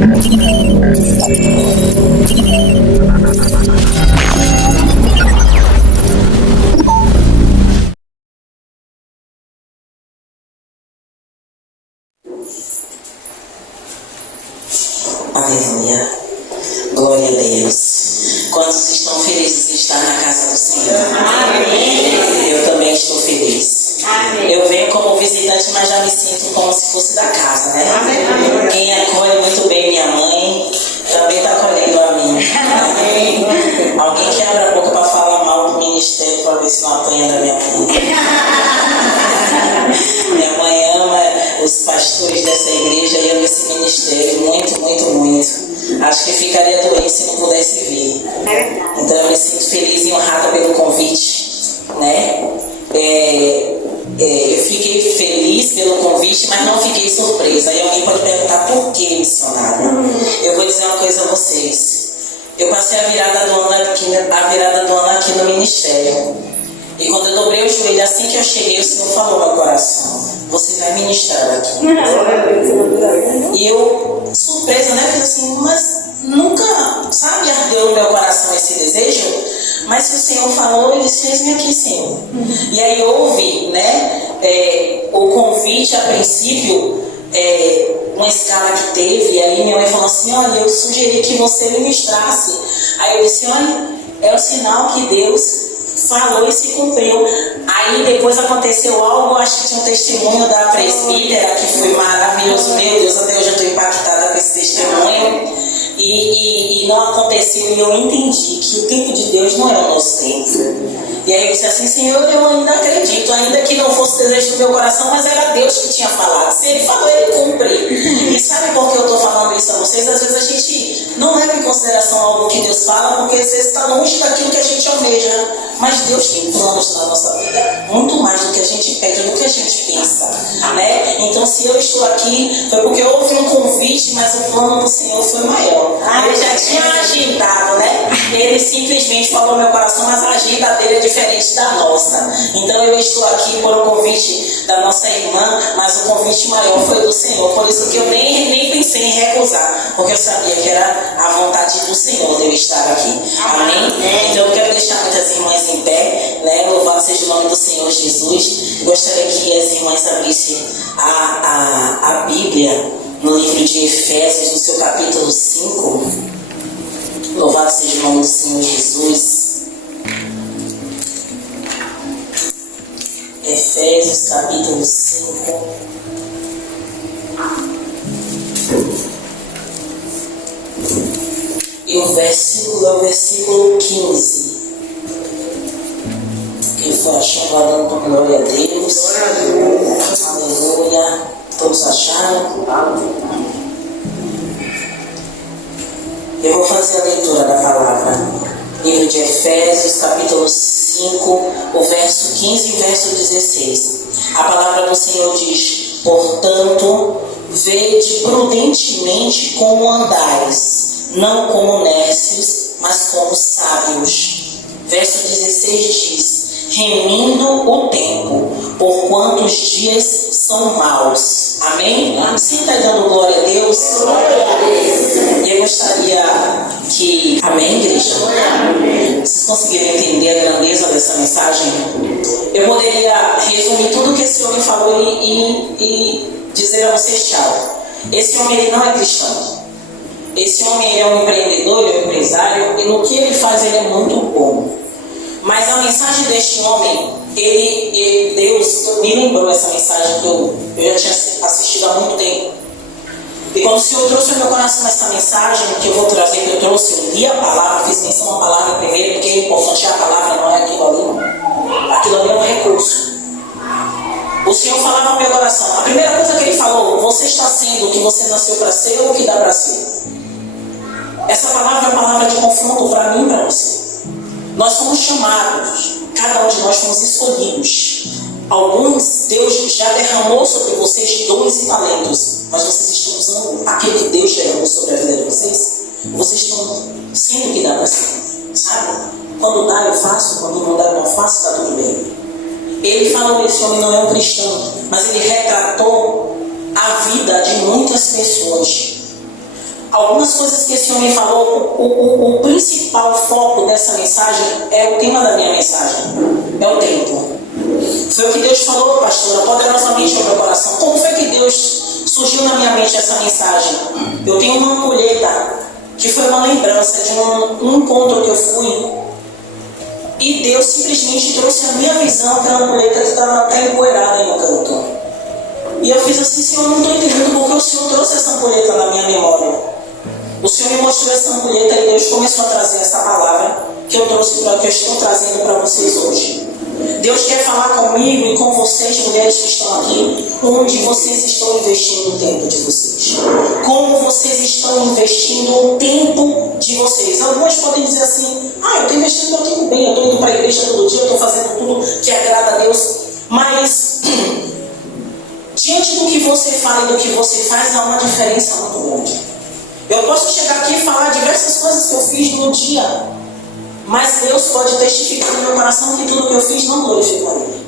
Aleluia. Glória a Deus. Quantos estão felizes de estar na casa do Senhor? Amém. Eu também estou feliz. Amém. Eu venho como visitante, mas já me sinto como se fosse da casa, né? Amém. Quem acolhe muito bem minha mãe, também está acolhendo a mim. Amém. Alguém que abre a boca para falar mal do ministério, para ver se não apanha da minha mãe. Minha mãe ama os pastores dessa igreja e ama esse ministério muito, muito, muito. Acho que ficaria doente se não pudesse vir. Então eu me sinto feliz e honrada pelo convite, né? Eu fiquei feliz pelo convite, mas não fiquei surpresa. Aí alguém pode perguntar por que missionária? Eu vou dizer uma coisa a vocês. Eu passei a virada do ano aqui no ministério. E quando eu dobrei o joelho, assim que eu cheguei, o Senhor falou no meu coração: você vai ministrar aqui. E eu, surpresa, né? Fiz assim, mas nunca, sabe, ardeu no meu coração esse desejo? Mas se o Senhor falou, ele disse: fez-me aqui, Senhor. E aí houve, né, o convite a princípio, uma escala que teve. E aí minha mãe falou assim: olha, eu sugeri que você ministrasse. Aí eu disse: olha, é o sinal que Deus falou e se cumpriu. Aí depois aconteceu algo, acho que tinha um testemunho da presbítera que foi maravilhoso. Meu Deus, até hoje eu estou impactada com esse testemunho. E não aconteceu, e eu entendi que o tempo de Deus não é o nosso tempo. E aí eu disse assim: Senhor, eu ainda acredito, ainda que não fosse o desejo do meu coração, mas era Deus que tinha falado. Se Ele falou, Ele cumpre. E sabe por que eu estou falando isso a vocês? Às vezes a gente não leva em consideração algo que Deus fala, porque às vezes está longe daquilo que a gente almeja. Mas Deus tem planos na nossa vida, muito mais do que a gente pede, do que a gente pensa, né? Então, se eu estou aqui, foi porque houve um convite, mas o plano do Senhor foi maior. Ele já tinha agendado, né? Ele simplesmente falou no meu coração, mas a agenda dele é diferente da nossa. Então, eu estou aqui por um convite da nossa irmã, mas o convite maior foi do Senhor. Por isso que eu nem pensei em recusar, porque eu sabia que era a vontade do Senhor de eu estar aqui. Amém? Então, eu quero deixar muitas irmãs em pé, né? Louvado seja o nome do Senhor Jesus. Gostaria que as irmãs abrissem a Bíblia no livro de Efésios, no seu capítulo 5. Louvado seja o nome do Senhor Jesus. Efésios, capítulo 5. E o versículo é o versículo 15. Quem for achando, lá dando glória a Deus. Aleluia. Todos acharam? Eu vou fazer a leitura da palavra. Livro de Efésios, capítulo 5, o verso 15 e o verso 16. A palavra do Senhor diz: portanto, vede prudentemente como andais, não como nércios, mas como sábios. Verso 16 diz: remindo o tempo, porquanto os dias são maus. Amém? Você está dando glória a Deus? Glória a Deus. E eu gostaria que... Amém, igreja? Vocês conseguiram entender a grandeza dessa mensagem? Eu poderia resumir tudo que esse homem falou e dizer a vocês tchau. Esse homem, ele não é cristão. Esse homem, ele é um empreendedor, ele é um empresário, e no que ele faz, ele é muito bom. Mas a mensagem deste homem, Deus me lembrou essa mensagem que eu já tinha assistido há muito tempo. E quando o Senhor trouxe ao meu coração essa mensagem, que eu vou trazer, que eu trouxe, eu li a palavra, fiz menção à palavra primeiro, porque é importante, a palavra não é aquilo ali. Aquilo ali é um recurso. O Senhor falava no meu coração. A primeira coisa que Ele falou: você está sendo o que você nasceu para ser ou o que dá para ser? Essa palavra é uma palavra de confronto para mim e para você. Nós somos chamados, cada um de nós somos escolhidos. Alguns, Deus já derramou sobre vocês dons e talentos, mas vocês estão usando aquilo que Deus derramou sobre a vida de vocês? Vocês estão sendo o que dá para ser, sabe? Quando dá eu faço, quando não dá eu não faço, está tudo bem. Ele falou: esse homem não é um cristão, mas ele retratou a vida de muitas pessoas. algumas coisas que esse homem falou, o principal foco dessa mensagem é o tema da minha mensagem, é o tempo. Foi o que Deus falou, pastora, poderosamente ao meu coração. Como foi que Deus surgiu na minha mente essa mensagem? Eu tenho uma ampulheta que foi uma lembrança de um encontro que eu fui, e Deus simplesmente trouxe a minha visão, aquela ampulheta que estava até empoeirada aí no canto. E eu fiz assim: Senhor, não estou entendendo porque o Senhor trouxe essa ampulheta na minha memória. O Senhor me mostrou essa ampulheta e Deus começou a trazer essa palavra que eu estou trazendo para vocês hoje. Deus quer falar comigo e com vocês, mulheres que estão aqui, onde vocês estão investindo o tempo de vocês. Como vocês estão investindo o tempo de vocês. Algumas podem dizer assim: eu estou investindo meu tempo bem, eu estou indo para a igreja todo dia, eu estou fazendo tudo que agrada a Deus. Mas diante do que você fala e do que você faz, há uma diferença muito grande. Eu posso chegar aqui e falar diversas coisas que eu fiz no dia, mas Deus pode testificar no meu coração que tudo que eu fiz não glorificou Ele.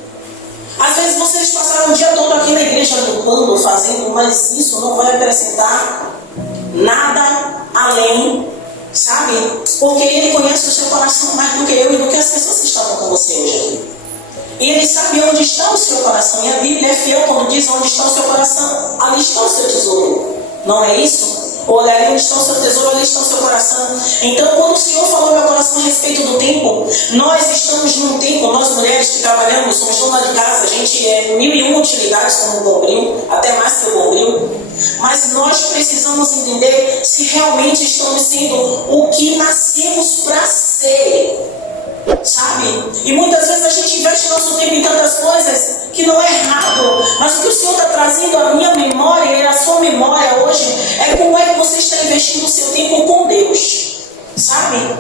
Às vezes vocês passaram o dia todo aqui na igreja limpando, fazendo, mas isso não vai acrescentar nada além, sabe? Porque Ele conhece o seu coração mais do que eu e do que as pessoas que estavam com você hoje aqui. E Ele sabe onde está o seu coração. E a Bíblia é fiel quando diz: onde está o seu coração, ali está o seu tesouro. Não é isso? Olha, ali onde está o seu tesouro, ali está o seu coração. Então, quando o Senhor falou no meu coração a respeito do tempo, nós estamos num tempo, nós mulheres que trabalhamos, somos donas de casa, a gente é 1001 utilidades como o bombril, até mais que o bombril. Mas nós precisamos entender se realmente estamos sendo o que nascemos para ser. Sabe? E muitas vezes a gente investe nosso tempo em tantas coisas que não é errado, mas o que o Senhor está trazendo à minha memória e à sua memória hoje é como é que você está investindo o seu tempo com Deus. Sabe?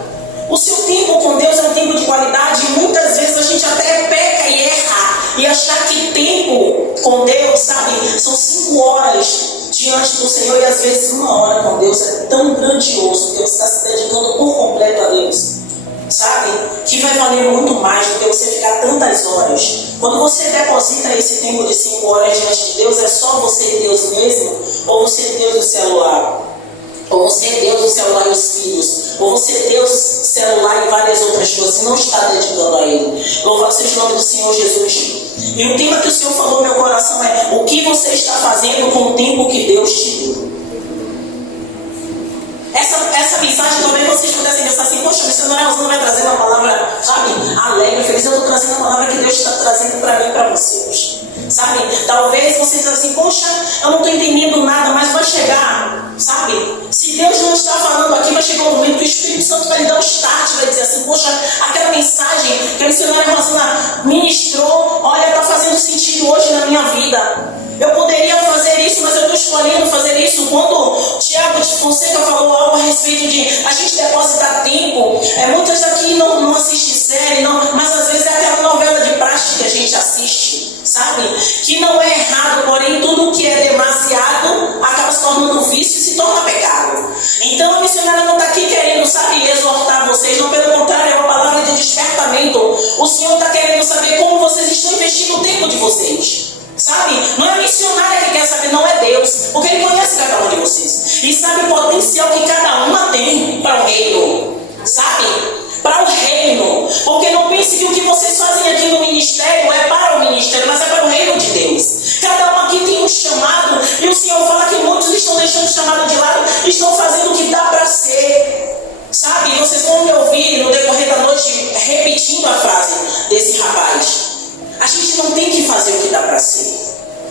O seu tempo com Deus é um tempo de qualidade, e muitas vezes a gente até peca e erra e achar que tempo com Deus, sabe, são 5 horas diante do Senhor, e às vezes 1 hora com Deus é tão grandioso que você está se dedicando por completo a Deus. Sabe? Que vai valer muito mais do que você ficar tantas horas. Quando você deposita esse tempo de 5 horas diante de Deus, é só você e Deus mesmo? Ou você e Deus do celular? Ou você e Deus do celular e os filhos? Ou você e Deus, celular e várias outras coisas? E não está dedicando a Ele. Louvado seja o nome do Senhor Jesus. E o tema que o Senhor falou no meu coração é: o que você está fazendo com o tempo que Deus te deu? Essa mensagem, talvez vocês pudessem pensar assim: poxa, missionária, você não vai trazer uma palavra, sabe, alegre, feliz. Eu estou trazendo a palavra que Deus está trazendo para mim e para vocês. Sabe? Talvez vocês dizem assim: poxa, eu não estou entendendo nada, mas vai chegar, sabe? Se Deus não está falando aqui, vai chegar um momento que o Espírito Santo vai lhe dar um start, vai dizer assim: poxa, aquela mensagem que a missionária Rosana ministrou, olha, está fazendo sentido hoje na minha vida. Eu poderia fazer isso, mas eu estou escolhendo fazer isso. Quando Tiago de Fonseca falou algo a respeito de a gente depositar tempo, muitas daqui não assistem série, não, mas às vezes é aquela novela de praxe que a gente assiste, sabe? Que não é errado, porém tudo que é demasiado acaba se tornando vício e se torna pecado. Então a missionária não está aqui querendo, sabe, exortar vocês, não, pelo contrário, é uma palavra de despertamento. O Senhor está querendo saber como vocês estão investindo o tempo de vocês. Sabe? Não é a missionária que quer saber, não é Deus, porque Ele conhece cada um de vocês e sabe o potencial que cada uma tem para o reino, sabe? Para o reino. Porque não pense que o que vocês fazem aqui no ministério é para o ministério, mas é para o reino de Deus. Cada um aqui tem um chamado, e o Senhor fala que muitos estão deixando o chamado de lado, estão fazendo o que dá para ser. Sabe? Vocês vão me ouvir no decorrer da noite repetindo a frase desse rapaz. A gente não tem que fazer o que dá para ser.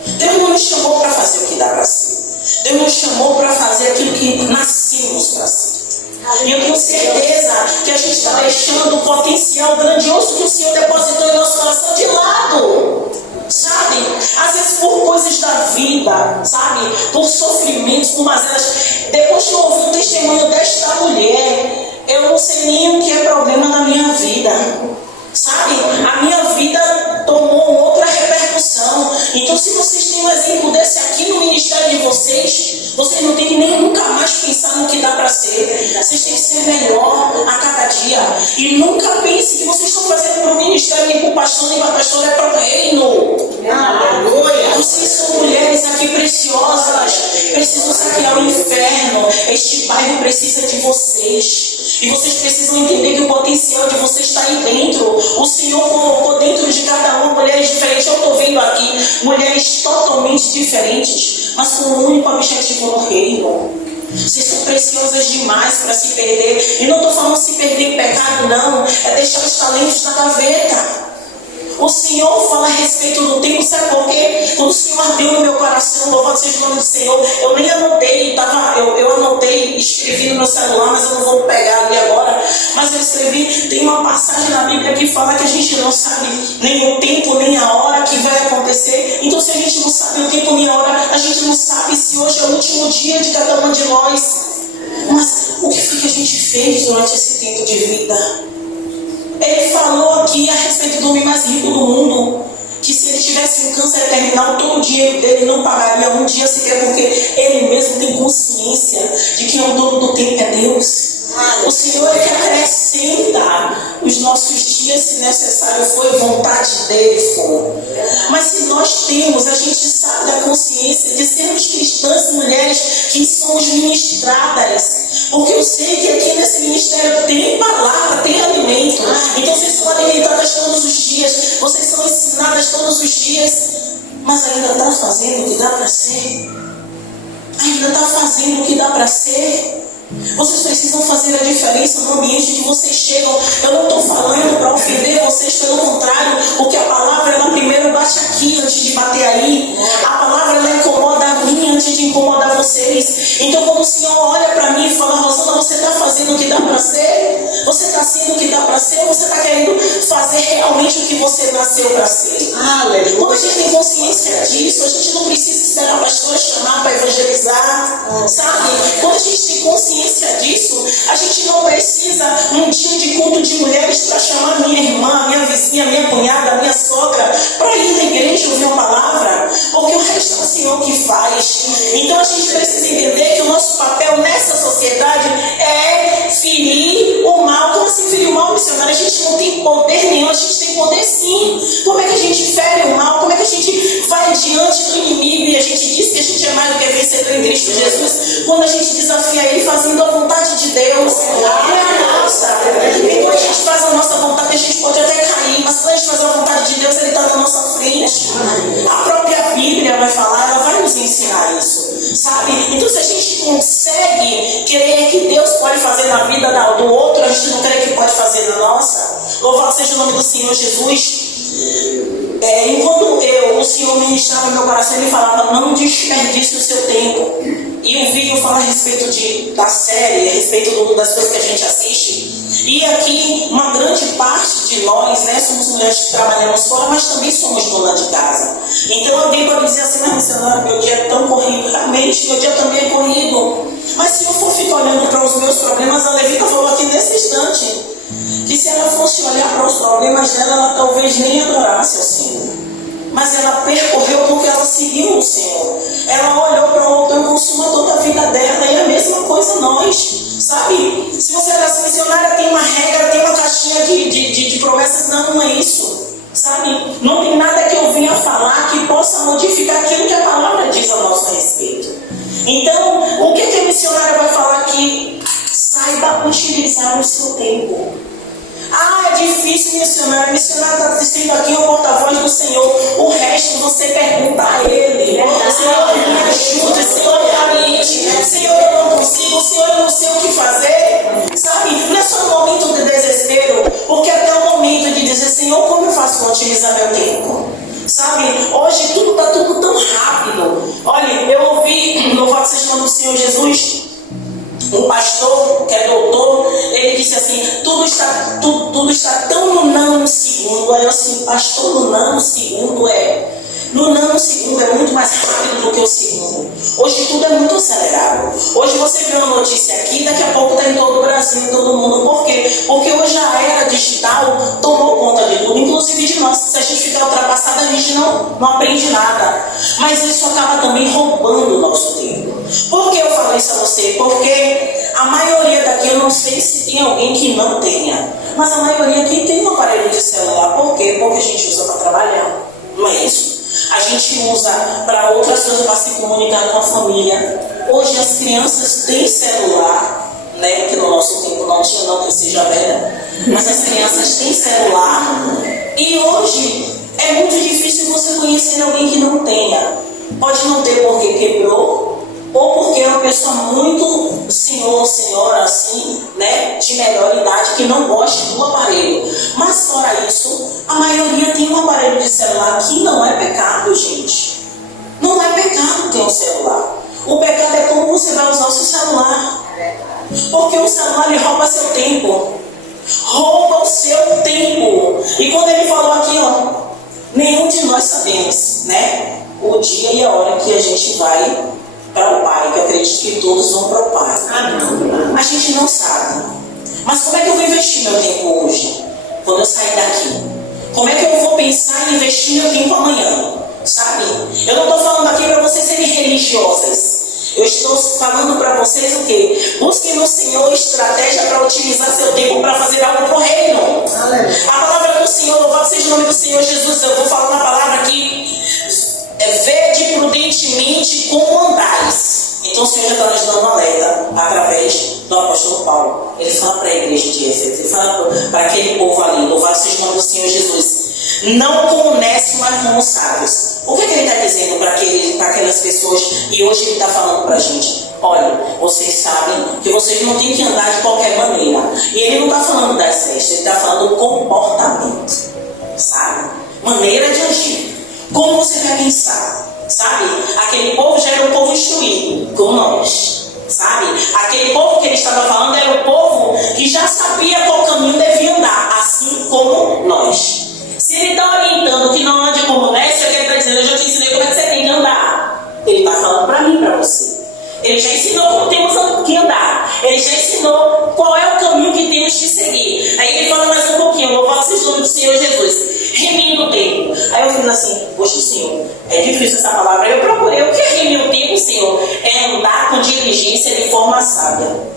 Deus não nos chamou para fazer o que dá para ser. Deus nos chamou para fazer aquilo que nascemos para ser. E eu tenho certeza que a gente está deixando o potencial grandioso que o Senhor depositou em nosso coração de lado. Sabe? Às vezes por coisas da vida, sabe? Por sofrimentos, por mazelas. Depois que eu ouvi o testemunho desta mulher, eu não sei nem o que é problema na minha vida. Sabe? A minha vida tomou outra repercussão. Então, se vocês têm um exemplo desse aqui no ministério de vocês, vocês não têm que nem nunca mais pensar no que dá para ser. Vocês têm que ser melhor a cada dia. E nunca pense que vocês estão fazendo para o ministério, nem para o pastor, nem para a pastora, é para o reino. Aleluia! Vocês são mulheres aqui preciosas, precisam saquear o inferno. Este bairro precisa de vocês. E vocês precisam entender que o potencial de vocês está aí dentro. O Senhor colocou dentro de cada uma mulheres diferentes. Eu estou vendo aqui mulheres totalmente diferentes, mas com um único objetivo no reino. Vocês são preciosas demais para se perder. E não estou falando se perder em pecado, não. É deixar os talentos na gaveta. O Senhor fala a respeito do tempo, sabe por quê? Quando o Senhor ardeu no meu coração, louvado seja o nome do Senhor, eu nem anotei, eu anotei, escrevi no meu celular, mas eu não vou pegar ali agora, mas eu escrevi, tem uma passagem na Bíblia que fala que a gente não sabe nem o tempo, nem a hora que vai acontecer. Então se a gente não sabe o tempo nem a hora, a gente não sabe se hoje é o último dia de cada uma de nós. Mas o que foi que a gente fez durante esse tempo de vida? Ele falou aqui a respeito do homem mais rico do mundo, que se ele tivesse um câncer terminal, todo o dinheiro dele não pagaria um dia sequer, porque ele mesmo tem consciência de que o dono do tempo é Deus. O Senhor é que acrescenta os nossos dias, se necessário for, vontade dele for. Mas se nós temos, a gente sabe da consciência de sermos cristãs e mulheres que somos ministradas. Porque eu sei que aqui nesse ministério tem palavra, tem alimento. Então vocês são alimentadas todos os dias, vocês são ensinadas todos os dias. Mas ainda está fazendo o que dá para ser? Ainda está fazendo o que dá para ser? Vocês precisam fazer a diferença no ambiente que vocês chegam. Eu não estou falando para ofender vocês, pelo contrário, porque a palavra ela primeiro bate aqui antes de bater aí. A palavra ela incomoda a mim antes de incomodar vocês. Então quando o Senhor olha para mim e fala: Rosana, você está fazendo o que dá para ser? Você está sendo o que dá para ser? Ou você está querendo fazer realmente o que você nasceu para ser? Aleluia. Quando a gente tem consciência disso, a gente não precisa esperar a pastora chamar para evangelizar, sabe? Quando a gente tem consciência disso, a gente não precisa num dia de culto de mulheres para chamar minha irmã, minha vizinha, minha cunhada, minha sogra para ir na igreja ouvir uma palavra, porque o resto é o Senhor que faz. Então a gente precisa entender que o nosso papel nessa sociedade é ferir o mal. Como assim ferir o mal, missionário? A gente não tem poder nenhum, a gente tem poder sim. Como é que a gente fere o mal? Como é que a gente vai diante do inimigo e a gente diz que a gente é mais do que vencedor em Cristo Jesus? Quando a gente desafia ele fazendo a vontade de Deus, não é a nossa. E quando a gente faz a nossa vontade, a gente pode até cair, mas quando a gente faz a vontade de Deus, ele está na nossa frente. A própria Bíblia vai falar, ela vai nos ensinar isso, sabe? Então se a gente consegue crer que Deus pode fazer na vida do outro, a gente não crê que pode fazer na nossa. Louvado seja o nome do Senhor Jesus. Enquanto o Senhor ministrava no meu coração, ele falava: não desperdice o seu tempo. E o vídeo fala a respeito da série, a respeito das coisas que a gente assiste. E aqui, uma grande parte de nós, né, somos mulheres que trabalhamos fora, mas também somos dona de casa. Então alguém pode dizer assim: mas missionária, meu dia é tão corrido. Realmente, meu dia também é corrido. Mas se eu for ficar olhando para os meus problemas, a Levita falou aqui nesse instante, que se ela fosse olhar para os problemas dela, ela talvez nem adorasse o Senhor. Mas ela percorreu porque ela seguiu o Senhor. Ela olhou para o autor e consuma toda a vida dela. E a mesma coisa nós, sabe? Se você era missionária, tem uma regra, tem uma caixinha de promessas. Não é isso, sabe? Não tem nada que eu venha falar que possa modificar aquilo que a palavra diz a nosso respeito. Então, o que a missionária vai falar aqui? Saiba utilizar o seu tempo. É difícil, missionário. O missionário está assistindo aqui, o porta-voz do Senhor. O resto você pergunta a Ele. Senhor, me ajude. Senhor, me oriente. Senhor, eu não consigo. Senhor, eu não sei o que fazer. Sabe? Não é só um momento de desespero, porque até o momento de dizer: Senhor, como eu faço para utilizar meu tempo? Sabe? Hoje está tudo tão rápido. Olha, eu ouvi, louvado seja o nome do Senhor Jesus, um pastor que é doutor, ele disse assim: tudo está tão no nanosegundo. Aí eu assim: pastor, no nanosegundo no nanosegundo é muito mais rápido do que o segundo. Hoje tudo é muito acelerado. Hoje você vê uma notícia aqui, daqui a pouco está em todo o Brasil, em todo o mundo. Por quê? Porque hoje a era digital tomou conta de tudo, inclusive de nós. Se a gente ficar ultrapassado, a gente não aprende nada. Mas isso acaba também roubando o nosso tempo. Por que eu falo isso a você? Porque a maioria daqui, eu não sei se tem alguém que não tenha, mas a maioria aqui tem um aparelho de celular. Por quê? Porque a gente usa para trabalhar, não é isso? A gente usa para outras coisas, para se comunicar com a família. Hoje as crianças têm celular, né? Que no nosso tempo não tinha, não que eu seja velha, mas as crianças têm celular. E hoje é muito difícil você conhecer alguém que não tenha. Pode não ter porque quebrou, ou porque é uma pessoa muito senhor ou senhora assim, né, de melhor idade, que não gosta do aparelho. Mas fora isso, a maioria tem um aparelho de celular, que não é pecado, gente. Não é pecado ter um celular. O pecado é como você vai usar o seu celular. Porque o celular ele rouba seu tempo. Rouba o seu tempo. E quando ele falou aqui, ó, nenhum de nós sabemos, né, o dia e a hora que a gente vai para o Pai, que eu acredito que todos vão para o Pai. A gente não sabe. Mas como é que eu vou investir meu tempo hoje? Quando eu sair daqui? Como é que eu vou pensar em investir meu tempo amanhã? Sabe? Eu não estou falando aqui para vocês serem religiosas. Eu estou falando para vocês o quê? Busquem no Senhor estratégia para otimizar seu tempo para fazer algo para o reino. A palavra do Senhor, louvado seja o nome do Senhor Jesus. Eu vou falar uma palavra aqui. Vede prudentemente como andais. Então o Senhor já está nos dando uma alerta através do apóstolo Paulo. Ele fala para a igreja de Éfeso, ele fala para aquele povo ali, louvado seja o nome do Senhor Jesus. Não como necios, mas como sábios. O que ele está dizendo para aquelas pessoas? E hoje ele está falando para a gente. Olha, vocês sabem que vocês não têm que andar de qualquer maneira. E ele não está falando das festas, ele está falando do comportamento. Sabe? Maneira de agir. Como você vai pensar? Sabe? Aquele povo já era um povo instruído, como nós. Sabe? Aquele povo que ele estava falando era o povo que já sabia qual caminho devia andar, assim como nós. Se ele está orientando que não ande como nécio, ele está dizendo, eu já te ensinei como é que você tem que andar. Ele está falando para mim, para você. Ele já ensinou como temos que andar. Ele já ensinou qual é o caminho que temos que seguir. Aí ele fala mais um pouquinho, louvado seja o nome do Senhor Jesus. Remir o tempo. Aí eu fiz assim, poxa Senhor, é difícil essa palavra. Aí eu procurei, o que é remir o tempo, Senhor? É andar com diligência de forma sábia,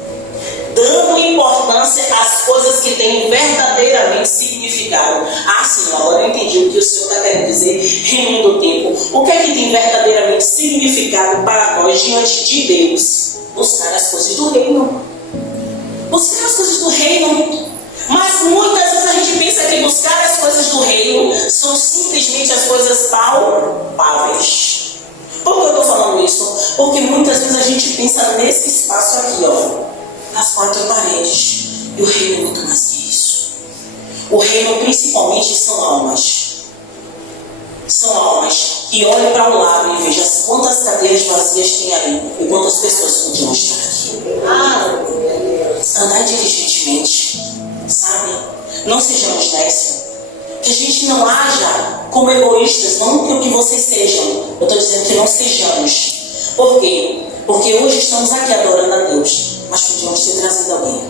dando importância às coisas que têm verdadeiramente significado. Ah, sim, agora eu entendi o que o Senhor está querendo dizer, remindo o tempo. O que é que tem verdadeiramente significado para nós diante de Deus? Buscar as coisas do reino. Buscar as coisas do reino. Mas muitas vezes a gente pensa que buscar as coisas do reino são simplesmente as coisas palpáveis. Por que eu estou falando isso? Porque muitas vezes a gente pensa nesse espaço aqui, ó, nas quatro paredes. E o reino é muito mais que isso. O reino principalmente são almas. São almas. E olhe para o lado e veja quantas cadeiras vazias tem ali e quantas pessoas podiam estar aqui. Andar diligentemente, sabe? Não sejamos nécios. Que a gente não haja como egoístas, não que o que vocês sejam. Eu estou dizendo que não sejamos. Por quê? Porque hoje estamos aqui adorando a Deus, mas podíamos ter trazido alguém.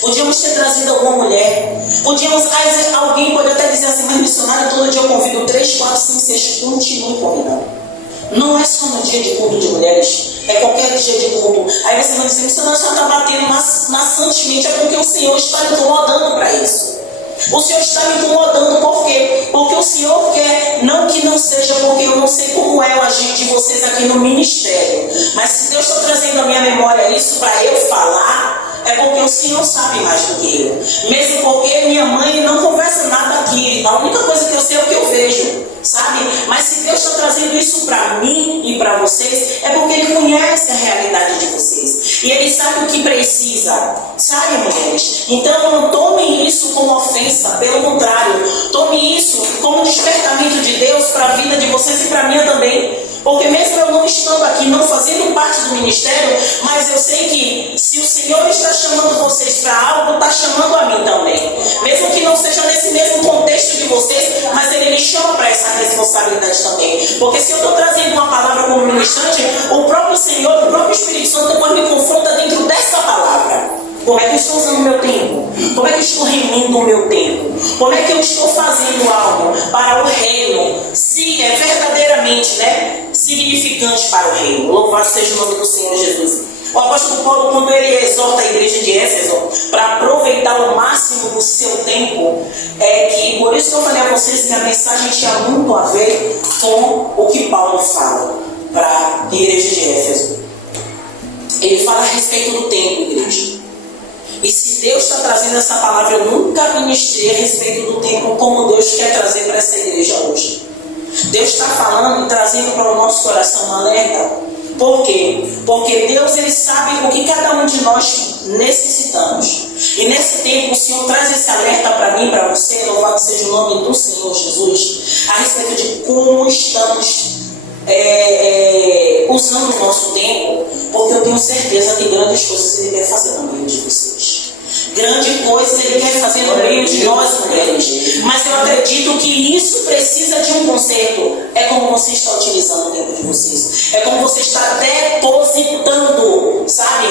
Podíamos ter trazido alguma mulher. Alguém pode até dizer assim, mas missionário, todo dia eu convido 3, 4, 5, 6, continue convidando. Não é só no dia de culto de mulheres, é qualquer dia de culto. Aí você vai dizer, missionário, só está batendo maçantemente, é porque o Senhor está me incomodando para isso. O Senhor está me incomodando, por quê? Porque o Senhor quer, não que não seja, porque eu não sei como é o agir de vocês aqui no ministério. Mas se Deus está trazendo à minha memória isso para eu falar, é porque o Senhor sabe mais do que eu. Mesmo porque minha mãe não conversa nada aqui. A única coisa que eu sei é o que eu vejo, sabe? Mas se Deus está trazendo isso para mim e para vocês, é porque Ele conhece a realidade de vocês. E Ele sabe o que precisa. Sabe, mulheres? Então não tomem isso como ofensa. Pelo contrário, tome isso como despertamento de Deus para a vida de vocês e para a minha também. Porque mesmo eu não estando aqui, não fazendo parte do ministério, mas eu sei que se o Senhor está chamando vocês para algo, está chamando a mim também. Mesmo que não seja nesse mesmo contexto de vocês, mas Ele me chama para essa responsabilidade também. Porque se eu estou trazendo uma palavra como ministrante, o próprio Senhor, o próprio Espírito Santo depois me confronta dentro dessa palavra. Como é que eu estou usando o meu tempo? Como é que eu estou remindo o meu tempo? Como é que eu estou fazendo algo para o reino? Se é verdadeiramente, né, significante para o reino. Louvado seja o nome do Senhor Jesus. O apóstolo Paulo, quando ele exorta a igreja de Éfeso para aproveitar o máximo do seu tempo, é que, por isso que eu falei a vocês, minha mensagem tinha muito a ver com o que Paulo fala para a igreja de Éfeso. Ele fala a respeito do tempo, igreja. E se Deus está trazendo essa palavra, eu nunca ministrei a respeito do tempo como Deus quer trazer para essa igreja hoje. Deus está falando e trazendo para o nosso coração um alerta. Por quê? Porque Deus, Ele sabe o que cada um de nós necessitamos. E nesse tempo o Senhor traz esse alerta para mim, para você, louvado seja o nome do Senhor Jesus, a respeito de como estamos usando o nosso tempo, porque eu tenho certeza que grandes coisas Ele quer fazer no meio de vocês. Grande coisa Ele quer fazer no meio de nós, mulheres. Mas eu acredito que isso precisa de um conserto. É como você está utilizando o tempo de vocês. É como você está depositando, sabe?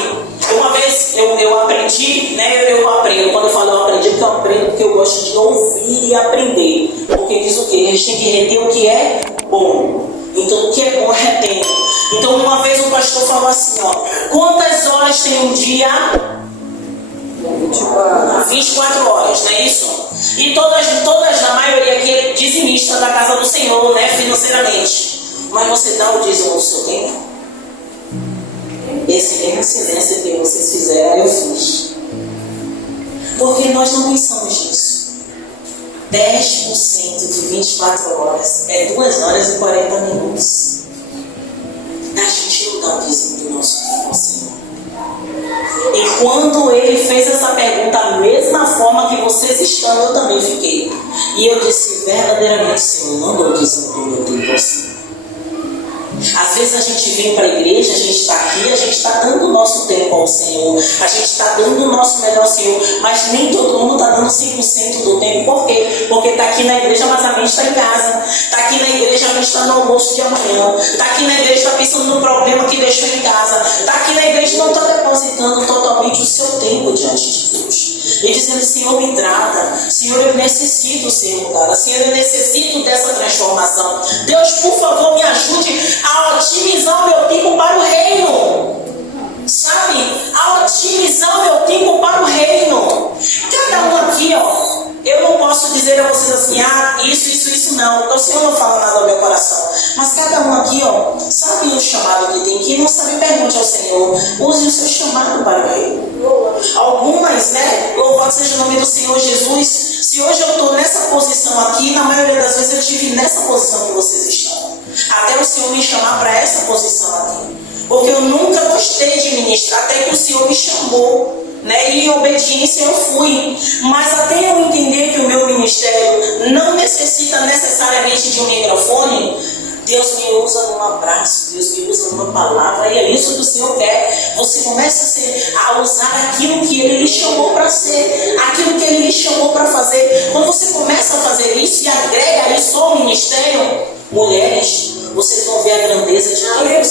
Uma vez eu aprendi, né? Eu aprendo. Quando eu falo eu aprendi, porque eu aprendo porque eu gosto de ouvir e aprender. Porque diz o quê? A gente tem que reter o que é bom. Então o que é bom retém. Então uma vez o pastor falou assim, ó: quantas horas tem um dia? 24 horas, não é isso? E todas na maioria aqui é dizimista da casa do Senhor, né, financeiramente. Mas você dá o dízimo do seu tempo? Esse mesmo silêncio que vocês fizeram, eu fiz. Porque nós não pensamos nisso. 10% de 24 horas é 2 horas e 40 minutos. A gente não dá o dízimo do nosso tempo, Senhor. E quando Ele fez essa pergunta, da mesma forma que vocês estão, eu também fiquei. E eu disse, verdadeiramente, Senhor, não dou o dízimo do meu tempo assim. Às vezes a gente vem para a igreja, a gente está aqui, a gente está dando o nosso tempo ao Senhor, a gente está dando o nosso melhor ao Senhor, mas nem todo mundo está dando 100% do tempo. Por quê? Porque está aqui na igreja, mas a mente está em casa. Está aqui na igreja, a mente está no almoço de amanhã. Está aqui na igreja, está pensando no problema que deixou em casa. Está aqui na igreja e não está depositando totalmente o seu tempo diante de Deus. E dizendo, Senhor, me trata. Senhor, eu necessito ser mudada. Senhor, eu necessito dessa transformação. Deus, por favor, me ajude a otimizar o meu tempo para o reino. Sabe? A otimizar o meu tempo para o reino. Cada um aqui, ó, eu não posso dizer a vocês assim, isso não. O Senhor não fala nada ao meu coração. Mas cada um aqui, ó, sabe o chamado que tem que não sabe, pergunte ao Senhor. Use o seu chamado para o reino. Algumas, né? Louvado seja o nome do Senhor Jesus. Se hoje eu estou nessa posição aqui, na maioria das vezes eu estive nessa posição que vocês estão. Até o Senhor me chamar para essa posição aqui. Porque eu nunca gostei de ministrar, até que o Senhor me chamou, né? E em obediência eu fui. Mas até eu entender que o meu ministério não necessita necessariamente de um microfone, Deus me usa num abraço, Deus me usa numa palavra, e é isso que o Senhor quer. Você começa a usar aquilo que Ele lhe chamou para ser, aquilo que Ele lhe chamou para fazer. Quando você começa a fazer isso e agrega isso ao ministério, mulheres, vocês vão ver a grandeza de Deus.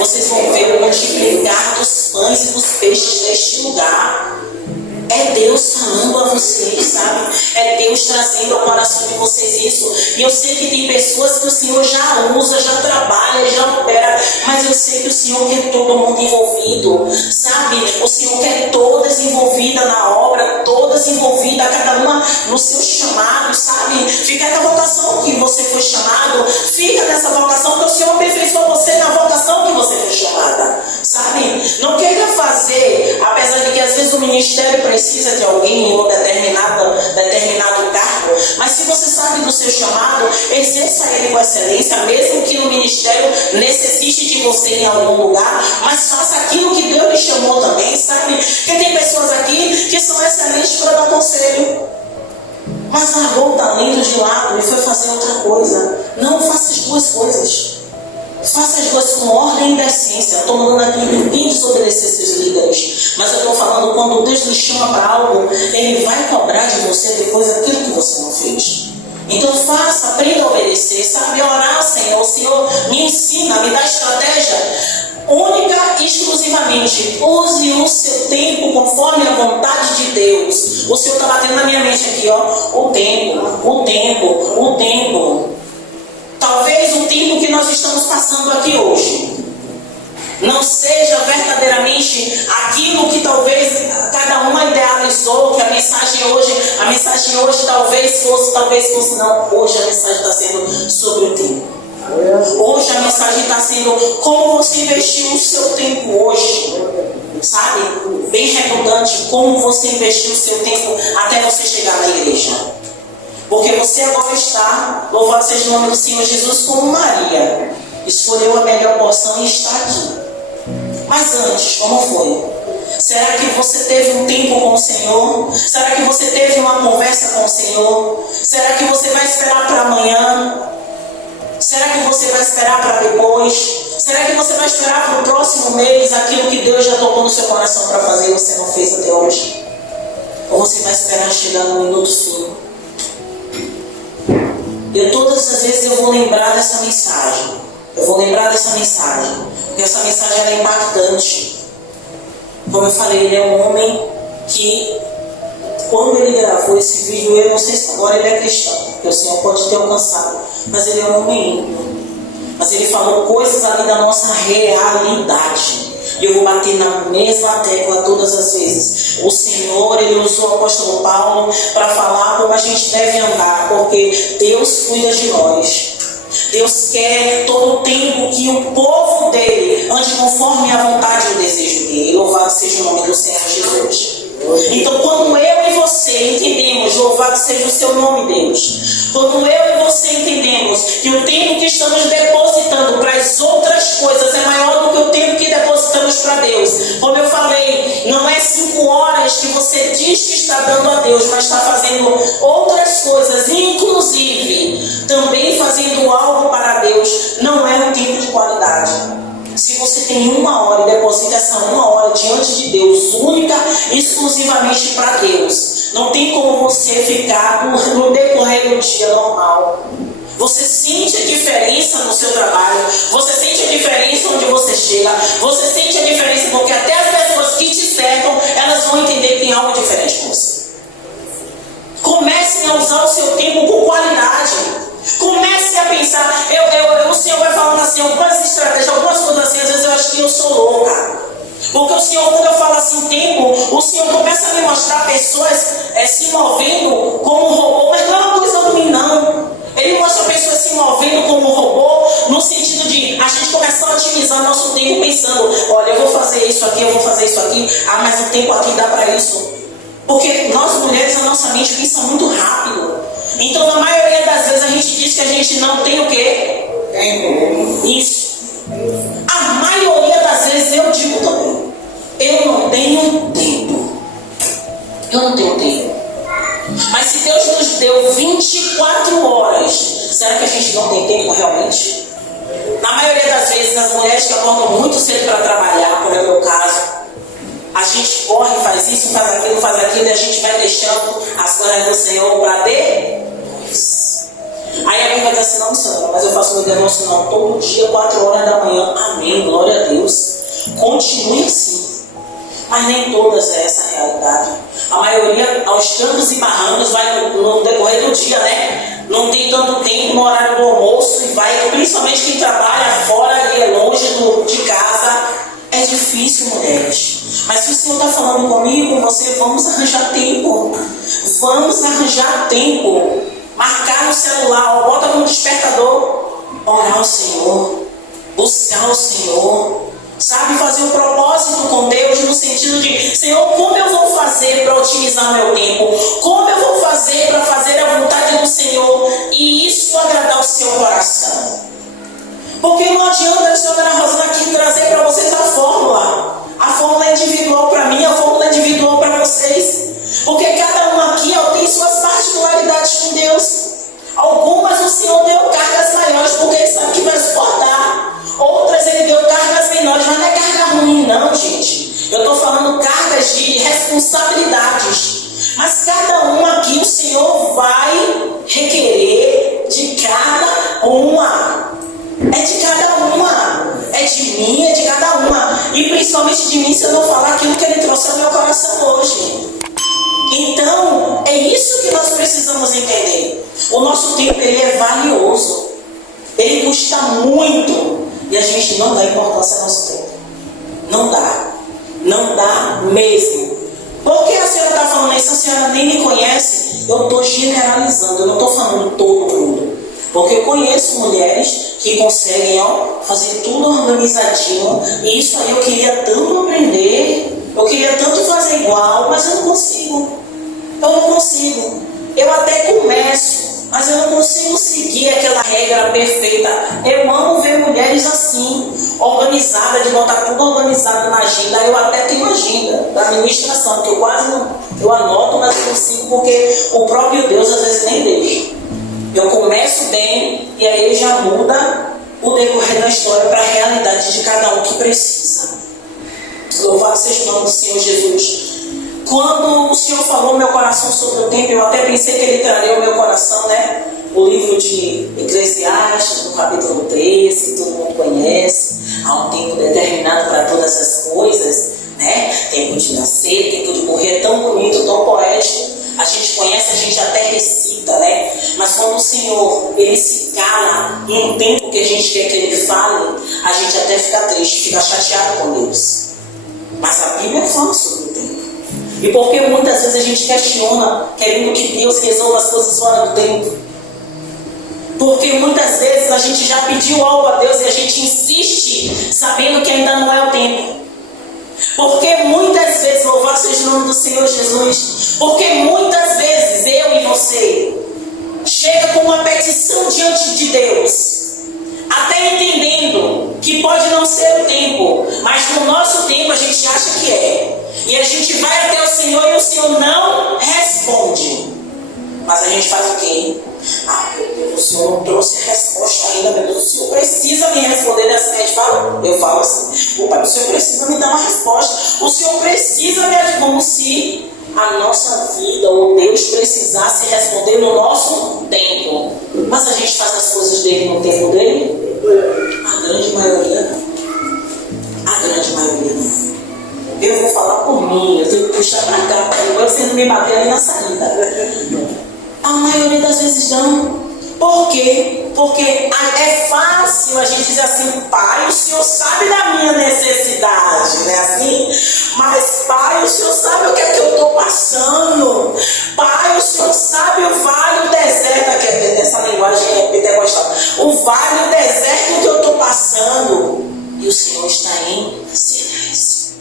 Vocês vão ver o multiplicar dos pães e dos peixes neste lugar. É Deus falando a vocês, sabe? É Deus trazendo ao coração de vocês isso. E eu sei que tem pessoas que o Senhor já usa, já trabalha, já opera, mas eu sei que o Senhor quer todo mundo envolvido, sabe? O Senhor quer todas envolvidas na obra, todas envolvidas, cada uma no seu chamado, sabe? Fica na vocação que você foi chamado, fica nessa vocação que o Senhor aperfeiçoou você na vocação que você foi chamada, sabe? Não queira fazer, apesar de que às vezes o ministério precisa de alguém em um determinado cargo, mas se você sabe do seu chamado, exerça ele com excelência, mesmo que no ministério necessite de você em algum lugar, mas faça aquilo que Deus lhe chamou também, sabe? Porque tem pessoas aqui que são excelentes para dar conselho, mas largou o talento de lado e foi fazer outra coisa. Não faça as duas coisas. Faça as coisas com ordem e decência. Estou mandando aqui ninguém desobedecer seus líderes. Mas eu estou falando, quando Deus lhe chama para algo, Ele vai cobrar de você depois aquilo que você não fez. Então faça, aprenda a obedecer, sabe? Orar, Senhor. O Senhor me ensina, me dá estratégia única e exclusivamente. Use o seu tempo conforme a vontade de Deus. O Senhor está batendo na minha mente aqui, ó. O tempo. Talvez o tempo que nós estamos passando aqui hoje não seja verdadeiramente aquilo que talvez cada uma idealizou, que a mensagem hoje talvez fosse, não. Hoje a mensagem está sendo sobre o tempo. Hoje a mensagem está sendo como você investiu o seu tempo hoje. Sabe? Bem redundante, como você investiu o seu tempo até você chegar na igreja. Porque você agora está, louvado seja o nome do Senhor Jesus, como Maria. Escolheu a melhor porção e está aqui. Mas antes, como foi? Será que você teve um tempo com o Senhor? Será que você teve uma conversa com o Senhor? Será que você vai esperar para amanhã? Será que você vai esperar para depois? Será que você vai esperar para o próximo mês aquilo que Deus já tocou no seu coração para fazer e você não fez até hoje? Ou você vai esperar chegar no minuto fim? Todas as vezes eu vou lembrar dessa mensagem. Porque essa mensagem é impactante. Como eu falei, ele é um homem que, quando ele gravou esse vídeo, eu não sei se agora ele é cristão, porque o Senhor pode ter alcançado, mas ele é um homem ímpio. Mas ele falou coisas ali da nossa realidade. E eu vou bater na mesma tecla todas as vezes. O Senhor, ele usou o apóstolo Paulo para falar como a gente deve andar, porque Deus cuida de nós. Deus quer todo o tempo que o povo dele ande conforme a vontade e o desejo dele. Louvado seja o nome do Senhor Jesus. Então, quando eu e você entendemos, louvado seja o seu nome, Deus. Quando eu e você entendemos que o tempo que estamos depositando para as outras coisas é maior do que o tempo que depositamos para Deus. Como eu falei, não é 5 horas que você diz que está dando a Deus, mas está fazendo outras coisas, inclusive também fazendo algo para Deus. Não é um tempo de qualidade. Se você tem 1 hora e deposita essa 1 hora diante de Deus, única e exclusivamente para Deus, não tem como você ficar no decorrer do dia normal. Você sente a diferença no seu trabalho, você sente a diferença onde você chega, você sente a diferença porque até as pessoas que te cercam, elas vão entender que tem algo diferente com você. Comecem a usar o seu tempo com qualidade. Comece a pensar. O Senhor vai falando assim, algumas estratégias, algumas coisas assim, às vezes eu acho que eu sou louca. Porque o Senhor, quando eu falo assim, tempo, o Senhor começa a me mostrar pessoas se movendo como um robô, mas não é uma coisa ruim, não. Ele mostra pessoas se movendo como um robô, no sentido de a gente começar a otimizar nosso tempo pensando, olha, eu vou fazer isso aqui, eu vou fazer isso aqui, mas o tempo aqui dá para isso. Porque nós mulheres, a nossa mente pensa muito rápido. Então, na maioria das vezes, a gente diz que a gente não tem o quê? Tempo. Isso. A maioria das vezes eu digo também. Eu não tenho tempo. Mas se Deus nos deu 24 horas, será que a gente não tem tempo realmente? Na maioria das vezes, as mulheres que acordam muito cedo para trabalhar, como é o meu caso, a gente corre, faz isso, faz aquilo, e a gente vai deixando as coisas do Senhor para depois. Aí alguém vai dizer assim, não, Senhor, mas eu faço meu devocional todo dia, 4 horas da manhã. Amém, glória a Deus. Continue assim. Mas nem todas é essa a realidade. A maioria, aos trancos e barrancos, vai no decorrer do dia, né? Não tem tanto tempo no horário do almoço e vai, principalmente quem trabalha fora e é longe de casa. É difícil, mulheres. Mas se o Senhor está falando comigo, com você, vamos arranjar tempo. Marcar no celular, bota no despertador. Orar ao Senhor. Buscar o Senhor. Sabe, fazer um propósito com Deus no sentido de, Senhor, como eu vou fazer para otimizar meu tempo? Como eu vou fazer para fazer a vontade do Senhor e isso agradar o seu coração? Porque não adianta a senhora Rosana aqui trazer para vocês a fórmula. A fórmula é individual para mim, a fórmula é individual para vocês. Porque cada um aqui tem suas particularidades com Deus. Algumas o Senhor deu cargas maiores, porque Ele sabe que vai suportar. Outras Ele deu cargas menores, mas não é carga ruim não, gente. Eu estou falando cargas de responsabilidades. Mas cada um aqui o Senhor vai requerer de cada uma. É de cada uma. É de mim, é de cada uma. E principalmente de mim, se eu não falar aquilo que Ele trouxe ao meu coração hoje. Então, é isso que nós precisamos entender. O nosso tempo, ele é valioso. Ele custa muito. E a gente não dá importância ao nosso tempo. Não dá. Não dá mesmo. Por que a senhora está falando isso? A senhora nem me conhece. Eu estou generalizando. Eu não estou falando todo mundo. Porque eu conheço mulheres que conseguem, fazer tudo organizadinho. E isso aí eu queria tanto aprender, eu queria tanto fazer igual, mas eu não consigo. Eu não consigo. Eu até começo, mas eu não consigo seguir aquela regra perfeita. Eu amo ver mulheres assim, organizadas, de botar tudo organizado na agenda. Eu até tenho agenda da administração, que eu quase não, eu anoto, mas não consigo, porque o próprio Deus às vezes nem deixa. Eu começo bem e aí ele já muda o decorrer da história para a realidade de cada um que precisa. Louvado seja o nome do Senhor Jesus. Quando o Senhor falou no meu coração sobre o tempo, eu até pensei que Ele traria o meu coração, né? O livro de Eclesiastes, no capítulo 13, que todo mundo conhece. Há um tempo determinado para todas as coisas, né? Tempo de nascer, tempo de morrer, tão bonito, tão poético. A gente conhece, a gente até recita, né? Mas quando o Senhor, Ele se cala em um tempo que a gente quer que Ele fale, a gente até fica triste, fica chateado com Deus. Mas a Bíblia fala sobre o tempo. E porque muitas vezes a gente questiona, querendo que Deus resolva as coisas fora do tempo. Porque muitas vezes a gente já pediu algo a Deus e a gente insiste, sabendo que ainda não é o tempo. Porque muitas vezes, louvado seja o nome do Senhor Jesus, porque muitas vezes eu e você chega com uma petição diante de Deus, até entendendo que pode não ser o tempo, mas no nosso tempo a gente acha que é. E a gente vai até o Senhor e o Senhor não responde. Mas a gente faz o quê? Meu Deus, o Senhor não trouxe a resposta ainda, meu Deus, o Senhor precisa me responder nessa gente fala. Eu falo assim, Pai, o Senhor precisa me dar uma resposta. O Senhor precisa me ajudar, como se a nossa vida ou Deus precisasse responder no nosso tempo. Mas a gente faz as coisas dele no tempo dele? A grande maioria não. A grande maioria não. Eu vou falar por mim, eu tenho que puxar para cá, para você não me bater ali na saída. A maioria das vezes não. Por quê? Porque é fácil a gente dizer assim, Pai, o Senhor sabe da minha necessidade, né? Assim, mas Pai, o Senhor sabe o que é que eu estou passando. Pai, o Senhor sabe o vale, o deserto, que essa linguagem é pentecostal, o vale, o deserto que eu estou passando. E o Senhor está em silêncio.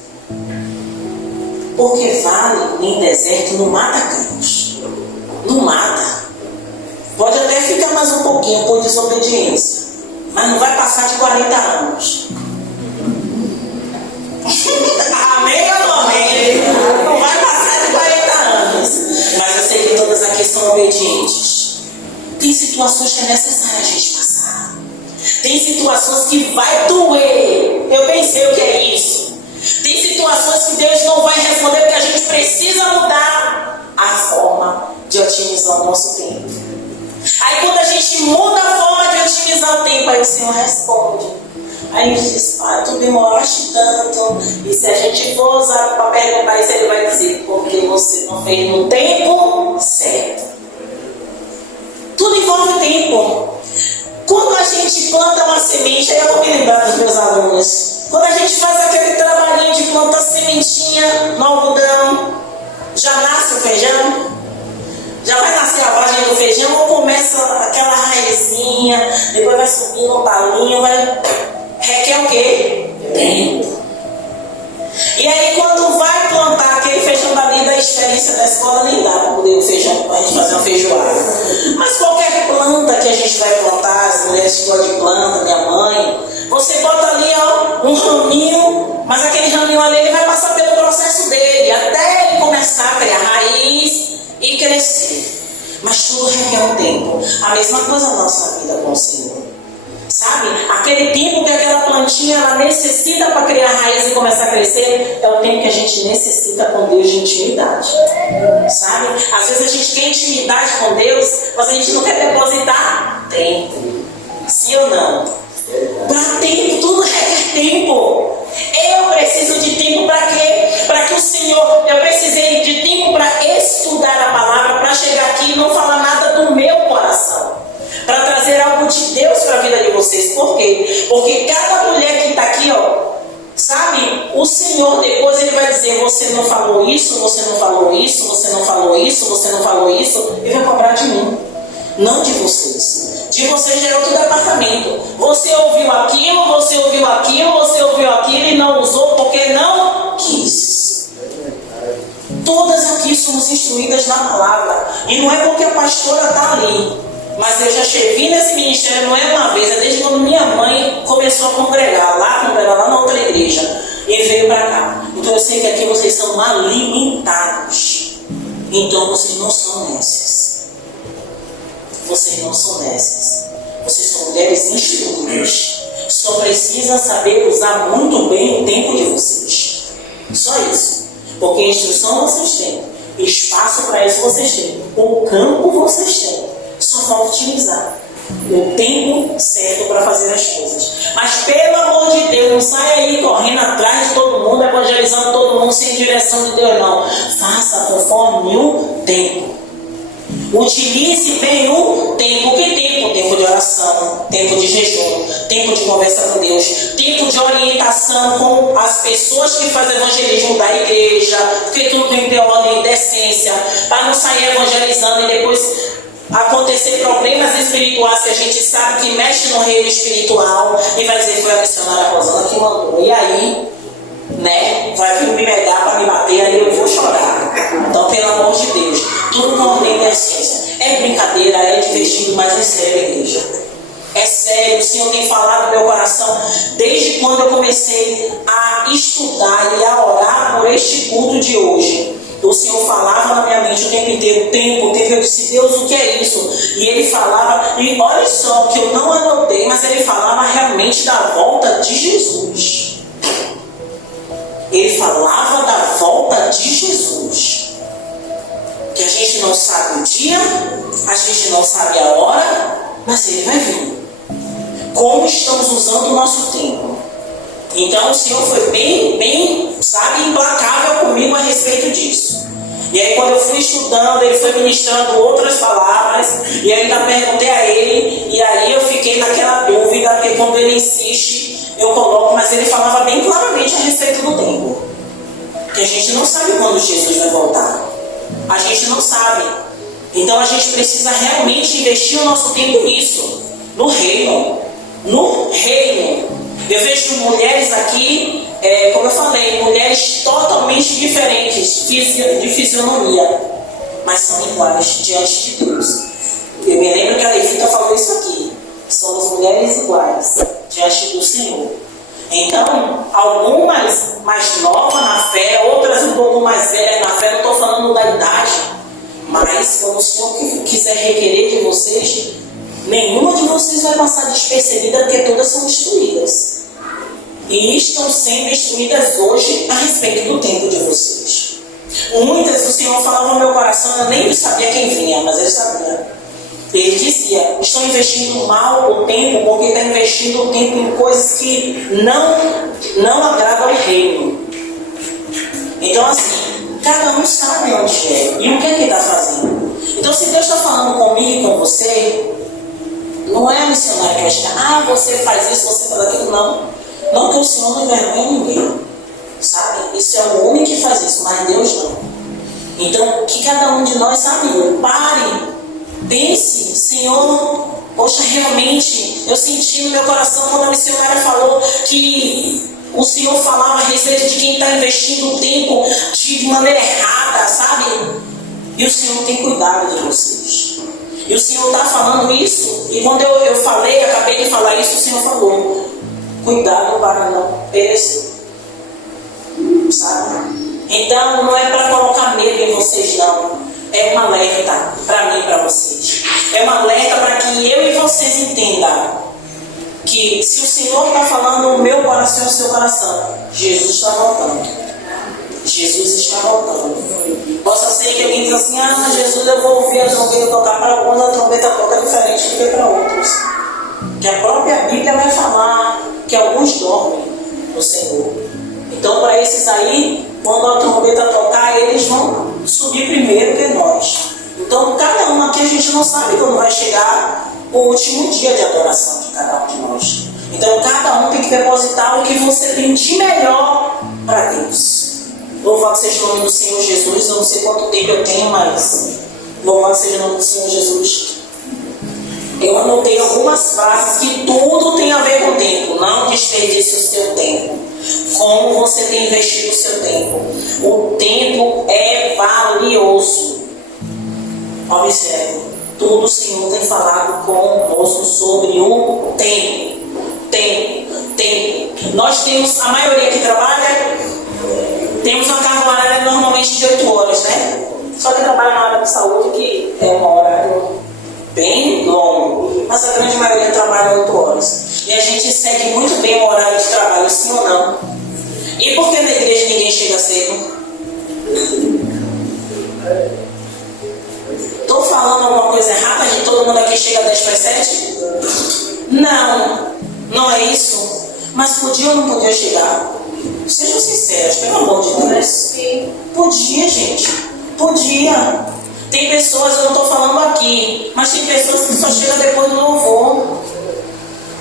Porque vale nem deserto não mata cruz. Não mata. Pode até ficar mais um pouquinho por desobediência, mas não vai passar de 40 anos. Amém ou não amém? Não vai passar de 40 anos. Mas eu sei que todas aqui são obedientes. Tem situações que é necessário a gente passar. Tem situações que vai doer. Eu bem sei o que é isso. Tem situações que Deus não vai responder porque a gente precisa mudar a forma de otimizar o nosso tempo. Aí quando a gente muda a forma de otimizar o tempo, aí o Senhor responde. Aí a gente diz, Pai, tu demoraste tanto. E se a gente for usar para perguntar isso, Ele vai dizer, porque você não fez no tempo certo. Tudo envolve tempo. Quando a gente planta uma semente, aí eu vou me lembrar dos meus alunos. Quando a gente faz aquele trabalhinho de plantar sementinha no algodão, já nasce o feijão? Já vai nascer a vagem do feijão ou começa aquela raizinha, depois vai subindo um talinho, requer o quê? Tempo. E aí quando vai plantar aquele feijão dali da experiência da escola, nem dá para poder o feijão, para a gente fazer uma feijoada. Mas qualquer planta que a gente vai plantar, as mulheres que gostam de planta, minha mãe, você bota ali um raminho, mas aquele raminho ali ele vai passar pelo processo dele, até ele começar a criar raiz e crescer. Mas tudo requer um tempo. A mesma coisa na nossa vida com o Senhor. Sabe? Aquele tempo que aquela plantinha ela necessita para criar raiz e começar a crescer, é o tempo que a gente necessita com Deus de intimidade. Sabe? Às vezes a gente quer intimidade com Deus, mas a gente não quer depositar tempo. Sim ou não? Para tempo, tudo requer tempo. Eu preciso de tempo para quê? Para que o Senhor, eu precisei de tempo para estudar a palavra, para chegar aqui e não falar nada do meu coração, para trazer algo de Deus para a vida de vocês. Por quê? Porque cada mulher que está aqui, sabe, o Senhor depois ele vai dizer, você não falou isso, você não falou isso, você não falou isso, você não falou isso, ele vai cobrar de mim. não de vocês. De vocês é outro departamento. Você ouviu aquilo, você ouviu aquilo, você ouviu aquilo e não usou porque não quis. Todas aqui somos instruídas na palavra. E não é porque a pastora está ali. Mas eu já cheguei nesse ministério, não é uma vez, é desde quando minha mãe começou a congregar lá na outra igreja. E veio para cá. Então eu sei que aqui vocês são alimentados. Então vocês não são nécias. Vocês não são nécias. Vocês são mulheres instruídas. Só precisa saber usar muito bem o tempo de vocês. Só isso. Porque instrução vocês têm. Espaço para isso vocês têm. O campo vocês têm. Só falta utilizar o tempo certo para fazer as coisas. Mas pelo amor de Deus, não saia aí correndo atrás de todo mundo, evangelizando todo mundo sem direção de Deus, não. Faça conforme o tempo. Utilize bem o tempo. Que tempo? Tempo de oração, tempo de jejum, tempo de conversa com Deus, tempo de orientação com as pessoas que fazem evangelismo da igreja, porque tudo tem que ter ordem e decência, para não sair evangelizando e depois acontecer problemas espirituais que a gente sabe que mexe no reino espiritual e vai dizer, foi a missionária Rosana que mandou. E aí, né, vai vir me pegar para me bater, aí eu vou chorar. Então, pelo amor de Deus, tudo com ordem e essência. É brincadeira, é divertido, mas é sério, igreja. É sério, o Senhor tem falado no meu coração desde quando eu comecei a estudar e a orar por este culto de hoje. O Senhor falava na minha mente o tempo inteiro, eu disse, Deus, o que é isso? E Ele falava, e olha só, que eu não anotei, mas Ele falava realmente da volta de Jesus. Ele falava da volta de Jesus. Que a gente não sabe o dia, a gente não sabe a hora, mas Ele vai vir. Como estamos usando o nosso tempo? Então o Senhor foi bem, sabe, implacável comigo a respeito disso. E aí quando eu fui estudando, Ele foi ministrando outras palavras, e eu ainda perguntei a Ele, e aí eu fiquei naquela dúvida, porque quando Ele insiste, eu coloco, mas Ele falava bem claramente a respeito do tempo. Que a gente não sabe quando Jesus vai voltar. A gente não sabe. Então a gente precisa realmente investir o nosso tempo nisso, no reino. No reino. Eu vejo mulheres aqui, como eu falei, mulheres totalmente diferentes de fisionomia, mas são iguais diante de Deus. Eu me lembro que a Levita falou isso aqui. Somos mulheres iguais diante do Senhor. Então, algumas mais novas na fé, outras um pouco mais velhas na fé, não estou falando da idade, mas quando o Senhor quiser requerer de vocês, nenhuma de vocês vai passar despercebida, porque todas são instruídas. E estão sendo instruídas hoje a respeito do tempo de vocês. Muitas o Senhor falava no meu coração, eu nem sabia quem vinha, mas Ele sabia. Ele dizia, estão investindo mal o tempo, porque estão investindo o tempo em coisas que não agradam ao reino. Então assim, cada um sabe onde é e o que é que está fazendo. Então se Deus está falando comigo e com você, não é a missionária que vai chegar, você faz isso, você faz aquilo, não. Não que o Senhor não envergonhe ninguém, sabe? Isso é o homem que faz isso, mas Deus não. Então, que cada um de nós, sabe, pare, pense, Senhor, poxa, realmente, eu senti no meu coração quando a missionária falou que o Senhor falava a respeito de quem está investindo o tempo de maneira errada, sabe? E o Senhor tem cuidado de vocês. E o Senhor está falando isso, e quando eu falei, acabei de falar isso, o Senhor falou, cuidado para não perecer, sabe? Então não é para colocar medo em vocês, não. É um alerta para mim e para vocês. É um alerta para que eu e vocês entendam que se o Senhor está falando no meu coração e no seu coração, Jesus está voltando. Jesus está voltando. Possa ser que alguém diga assim, Jesus, eu vou ouvir a trombeta tocar. Para alguns a trombeta toca diferente do que para outros. Que a própria Bíblia vai falar que alguns dormem no Senhor. Então, para esses aí, quando a trombeta tocar, eles vão subir primeiro que nós. Então, cada um aqui, a gente não sabe quando vai chegar o último dia de adoração de cada um de nós. Então, cada um tem que depositar o que você tem de melhor para Deus. Louvado seja o nome do Senhor Jesus. Eu não sei quanto tempo eu tenho, mas louvado seja o nome do Senhor Jesus. Eu anotei algumas frases que tudo tem a ver com o tempo. Não desperdice o seu tempo. Como você tem investido o seu tempo? O tempo é valioso. Observe, tudo o Senhor tem falado conosco sobre o tempo. Tempo. Nós temos, a maioria que trabalha, temos uma carga horária normalmente de 8 horas, né? Só que trabalha na área de saúde, que é um horário bem longo, mas a grande maioria trabalha 8 horas. E a gente segue muito bem o horário de trabalho, sim ou não? E por que na igreja ninguém chega cedo? Estou falando alguma coisa errada de todo mundo aqui chega 10 para 7? Não é isso. Mas podia ou não podia chegar? Sejam sinceros, pelo amor de Deus. Podia, gente. Podia. Tem pessoas, eu não estou falando aqui, mas tem pessoas que só chegam depois do louvor.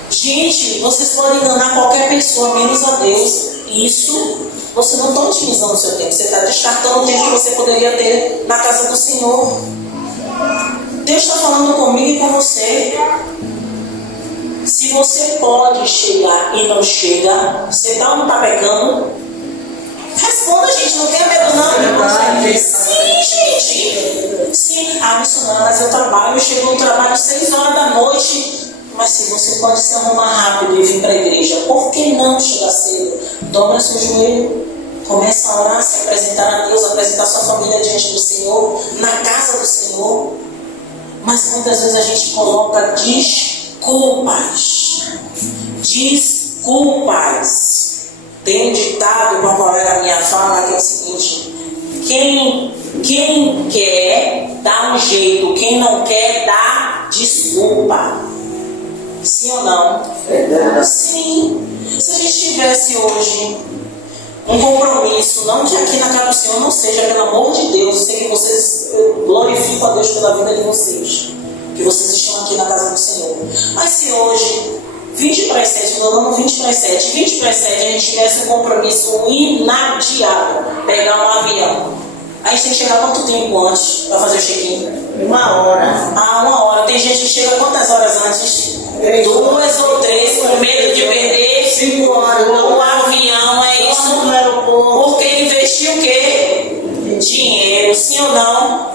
Gente, vocês podem enganar qualquer pessoa, menos a Deus. Isso, você não está otimizando o seu tempo. Você está descartando o tempo que você poderia ter na casa do Senhor. Deus está falando comigo e com você. Se você pode chegar e não chega, você está ou não está pecando? Responda, gente, não tenha medo não. Sim, gente. Sim, missionária, mas eu trabalho, eu chego no trabalho 6 horas da noite. Mas se você pode se arrumar rápido e vir para a igreja, por que não chegar cedo? Dobra seu joelho, começa a orar, se apresentar a Deus, apresentar sua família diante do Senhor, na casa do Senhor. Mas muitas vezes a gente coloca desculpas. Tem um ditado com a colega minha fala que é o seguinte: quem quer dá um jeito, quem não quer dá desculpa. Sim ou não? Sim. Se a gente tivesse hoje um compromisso, não que aqui na casa do Senhor não seja, pelo amor de Deus, eu sei que vocês, eu glorifico a Deus pela vida de vocês, que vocês estão aqui na casa do Senhor. Mas se hoje 20 para as 7, não 20 para as 7, 20 para as 7 a gente tivesse um compromisso inadiável, pegar um avião, a gente tem que chegar quanto tempo antes para fazer o check-in? 1 hora. 1 hora. Tem gente que chega quantas horas antes? 2 ou 3, com medo de perder 5 horas. o avião, é isso? No aeroporto. Porque investiu o quê? Dinheiro, sim ou não?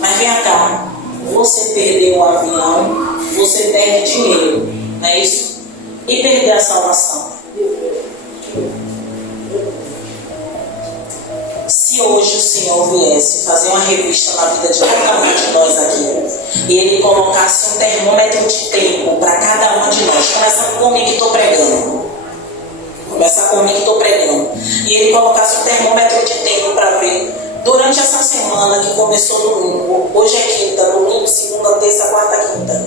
Mas vem cá, você perdeu o avião, você perde dinheiro, não é isso? E perder a salvação. Se hoje o Senhor viesse fazer uma revista na vida de cada um de nós aqui, e Ele colocasse um termômetro de tempo para cada um de nós, começando comigo que estou pregando, e Ele colocasse um termômetro de tempo para ver, durante essa semana que começou domingo, hoje é quinta, domingo, segunda, terça, quarta, quinta,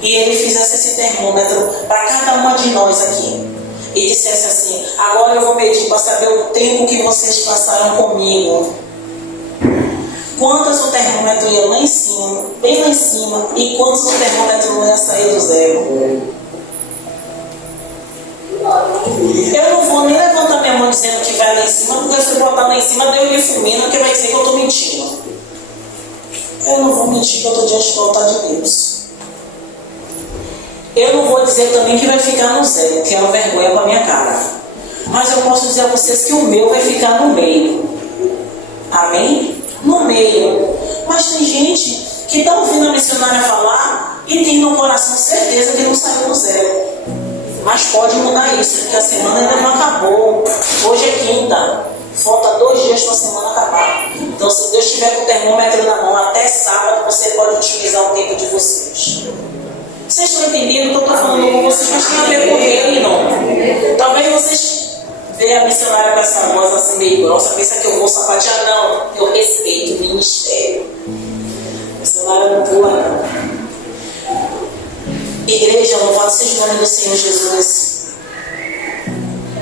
e Ele fizesse esse termômetro para cada uma de nós aqui, e dissesse assim: agora eu vou medir para saber o tempo que vocês passaram comigo. Quantas o termômetro ia lá em cima, bem lá em cima, e quantos o termômetro não ia sair do zero? Eu não vou nem levantar minha mão dizendo que vai lá em cima, porque se eu botar lá em cima, Deus me fulmina, que vai dizer que eu estou mentindo. Eu não vou mentir que eu estou diante do altar de Deus. Eu não vou dizer também que vai ficar no zero, que é uma vergonha para minha cara. Mas eu posso dizer a vocês que o meu vai ficar no meio. Amém? No meio. Mas tem gente que está ouvindo a missionária falar e tem no coração certeza que não saiu do zero. Mas pode mudar isso, porque a semana ainda não acabou. Hoje é quinta. Falta 2 dias para a semana acabar. Então, se Deus estiver com o termômetro na mão, até sábado você pode utilizar o tempo de vocês. Vocês estão entendendo o que eu estou falando com vocês? Mas tem a ver com o reino. Talvez vocês vejam a missionária com essa voz assim meio grossa, pensa que eu vou sapatear. Não, eu respeito o ministério. A missionária não pula, não. Igreja, louvado seja o nome do Senhor Jesus.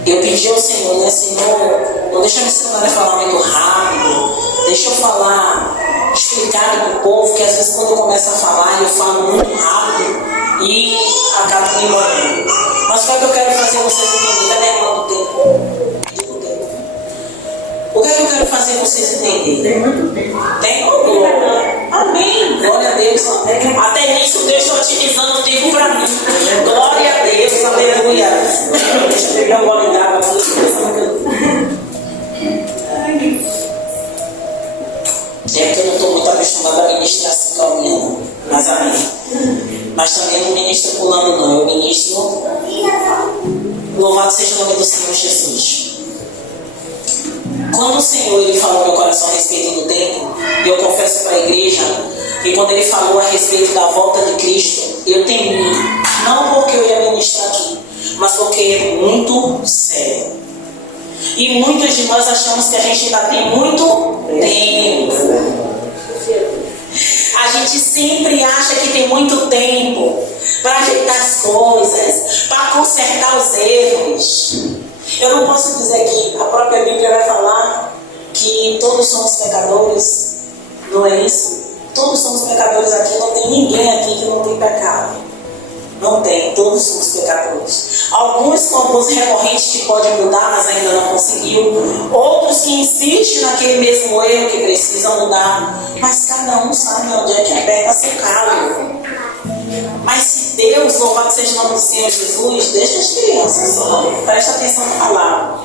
Eu pedi ao Senhor, né, Senhor, não deixa a missionária falar muito rápido, deixa eu falar, explicar para o povo, que às vezes quando eu começo a falar, eu falo muito rápido e acabo me enrolando. Mas o que é que eu quero fazer vocês entenderem? Cadê a irmã do tempo? O que é que eu quero fazer vocês entenderem? Tem muito tempo. Tem? Oh, glória. Amém. Glória a Deus. Até nisso Deus está utilizando o tempo para mim. Glória a Deus. Aleluia. Deixa eu pegar um gole d'água aqui. É porque eu não estou muito acostumada a ministrar assim calminha, não. Mas amém. Mas também não ministro pulando, não. Eu ministro. Louvado seja o nome do Senhor Jesus. Quando o Senhor ele falou no meu coração a respeito do tempo, eu confesso para a igreja que quando ele falou a respeito da volta de Cristo, eu temi. Não porque eu ia ministrar aqui, mas porque é muito sério. E muitos de nós achamos que a gente ainda tem muito tempo. A gente sempre acha que tem muito tempo para ajeitar as coisas, para consertar os erros. Eu não posso dizer que a própria Bíblia vai falar que todos somos pecadores. Não é isso? Todos somos pecadores aqui. Não tem ninguém aqui que não tem pecado. Não tem. Todos somos pecadores. Alguns com alguns recorrentes que podem mudar, mas ainda não conseguiu. Outros que insistem naquele mesmo erro que precisam mudar. Mas cada um sabe onde é que aperta seu calo. Mas se Deus, louvado seja o nome do Senhor Jesus, deixa as crianças, presta atenção na palavra.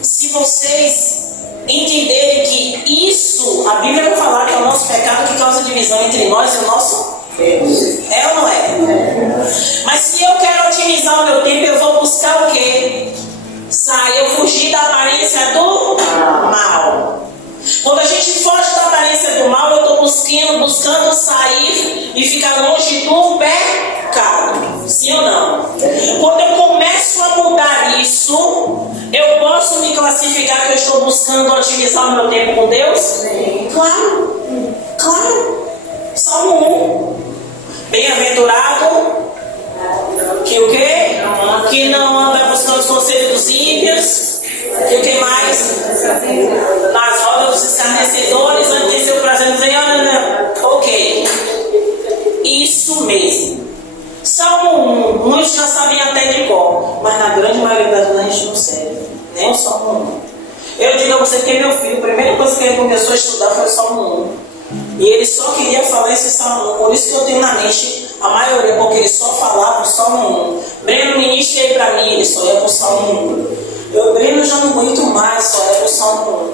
Se vocês entenderem que isso, a Bíblia vai falar que é o nosso pecado que causa divisão entre nós e o nosso é ou não é? Mas se eu quero otimizar o meu tempo, eu vou buscar o quê? Eu fugir da aparência do mal. Quando a gente foge da aparência do mal, eu estou buscando sair e ficar longe do pecado. Sim ou não? Quando eu começo a mudar isso, eu posso me classificar que eu estou buscando otimizar o meu tempo com Deus? Sim. Claro. Salmo 1. Bem-aventurado que o quê? Que não anda buscando os conselhos dos ímpios. E o que mais? Nas rodas dos escarnecedores, onde tem seu prazer no Senhor. Ok. Isso mesmo. Salmo 1, muitos já sabem até de cor, mas na grande maioria das vezes a gente não serve. Nem o Salmo 1. Eu digo a você que meu filho, a primeira coisa que ele começou a estudar foi o Salmo 1. E ele só queria falar esse Salmo 1. Por isso que eu tenho na mente a maioria, porque ele só falava o Salmo 1. Breno, ministra aí pra mim, ele só ia pro Salmo 1. Eu, Breno, já não aguento mais, só ia pro Salmo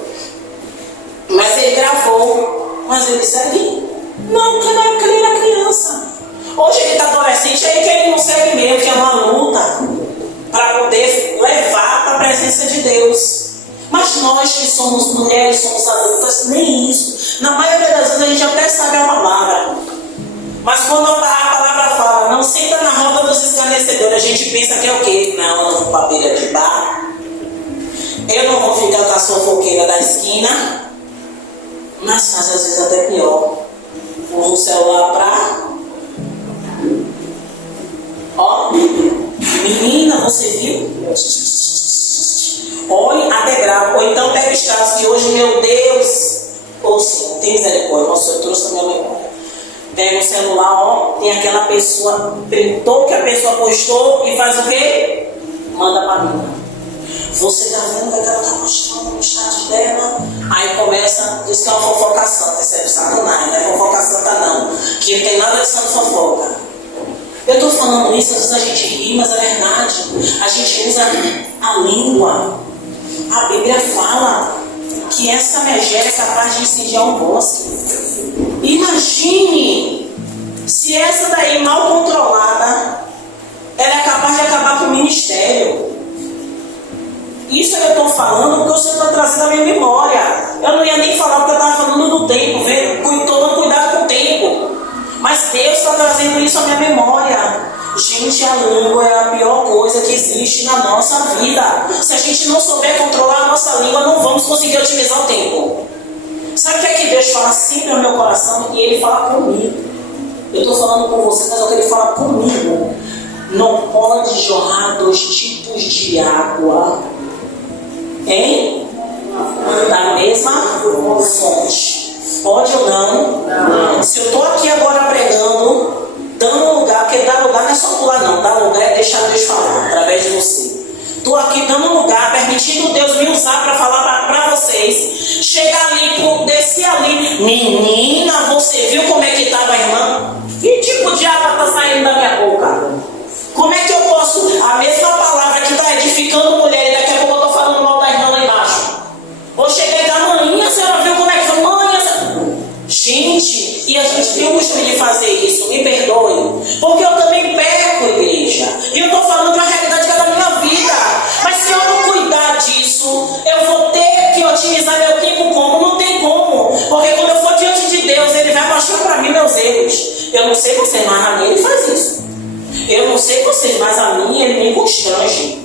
1. Mas ele gravou. Mas ele segue? Não, porque na época ele era criança. Hoje ele está adolescente, aí que ele não segue mesmo, que é uma luta para poder levar para a presença de Deus. Mas nós que somos mulheres, somos adultas, nem isso. Na maioria das vezes a gente até sabe a palavra. Mas quando a palavra fala, não senta na roda dos escarnecedores, a gente pensa que é o quê? Não, eu não vou para a beira de bar. Eu não vou ficar com a fofoqueira da esquina. Mas faz às vezes até pior. Usa o celular para... Ó, menina, você viu? Olhe até grava. Ou então pega os casos que hoje, meu Deus, ou sim, tem misericórdia. Nossa, eu trouxe a minha memória. Pega o celular, ó, tem aquela pessoa, printou que a pessoa postou e faz o quê? Manda pra mim. Você tá vendo o que ela tá postando no chat dela? Aí começa, diz que é uma fofoca santa. Isso é sacanagem, não é fofoca santa não. Que não tem nada de santo fofoca. Eu estou falando isso, às vezes a gente ri, mas é verdade. A gente usa a língua. A Bíblia fala que essa megera é capaz de incendiar um bosque. Imagine se essa daí mal controlada, ela é capaz de acabar com o ministério. Isso eu estou falando porque o Senhor está trazendo a minha memória. Eu não ia nem falar porque eu estava falando do tempo, tomando cuidado com o tempo. Mas Deus está trazendo isso à minha memória. Gente, a língua é a pior coisa que existe na nossa vida. Se a gente não souber controlar a nossa língua, não vamos conseguir otimizar o tempo. Sabe o que é que Deus fala sempre no meu coração? E Ele fala comigo. Eu estou falando com você, mas é o que Ele fala comigo. Não pode jorrar 2 tipos de água, hein? Da mesma fonte. Pode ou não? Não. Se eu estou aqui agora pregando, dando lugar, porque dar lugar não é só pular não, dar lugar é deixar Deus falar através de você. Estou aqui dando lugar, permitindo Deus me usar para falar para você. vocês. Chega ali, descer ali. Menina, você viu como é que estava a irmã? Que tipo de água está saindo da minha boca? Como é que eu posso, a mesma palavra que está edificando mulher, e daqui a pouco eu estou falando mal da irmã lá embaixo? Ou cheguei da manhã, a senhora viu como é que foi? Mãe, gente, e a gente tem o costume de fazer isso, me perdoe, porque eu também peco, igreja, e eu estou falando de uma realidade que é da minha vida, mas se eu não cuidar disso, eu vou ter que otimizar meu tempo como? Não tem como, porque quando eu for diante de Deus, Ele vai baixar para mim meus erros. Eu não sei você, mas a mim Ele faz isso. Eu não sei vocês, mas a mim Ele me constrange.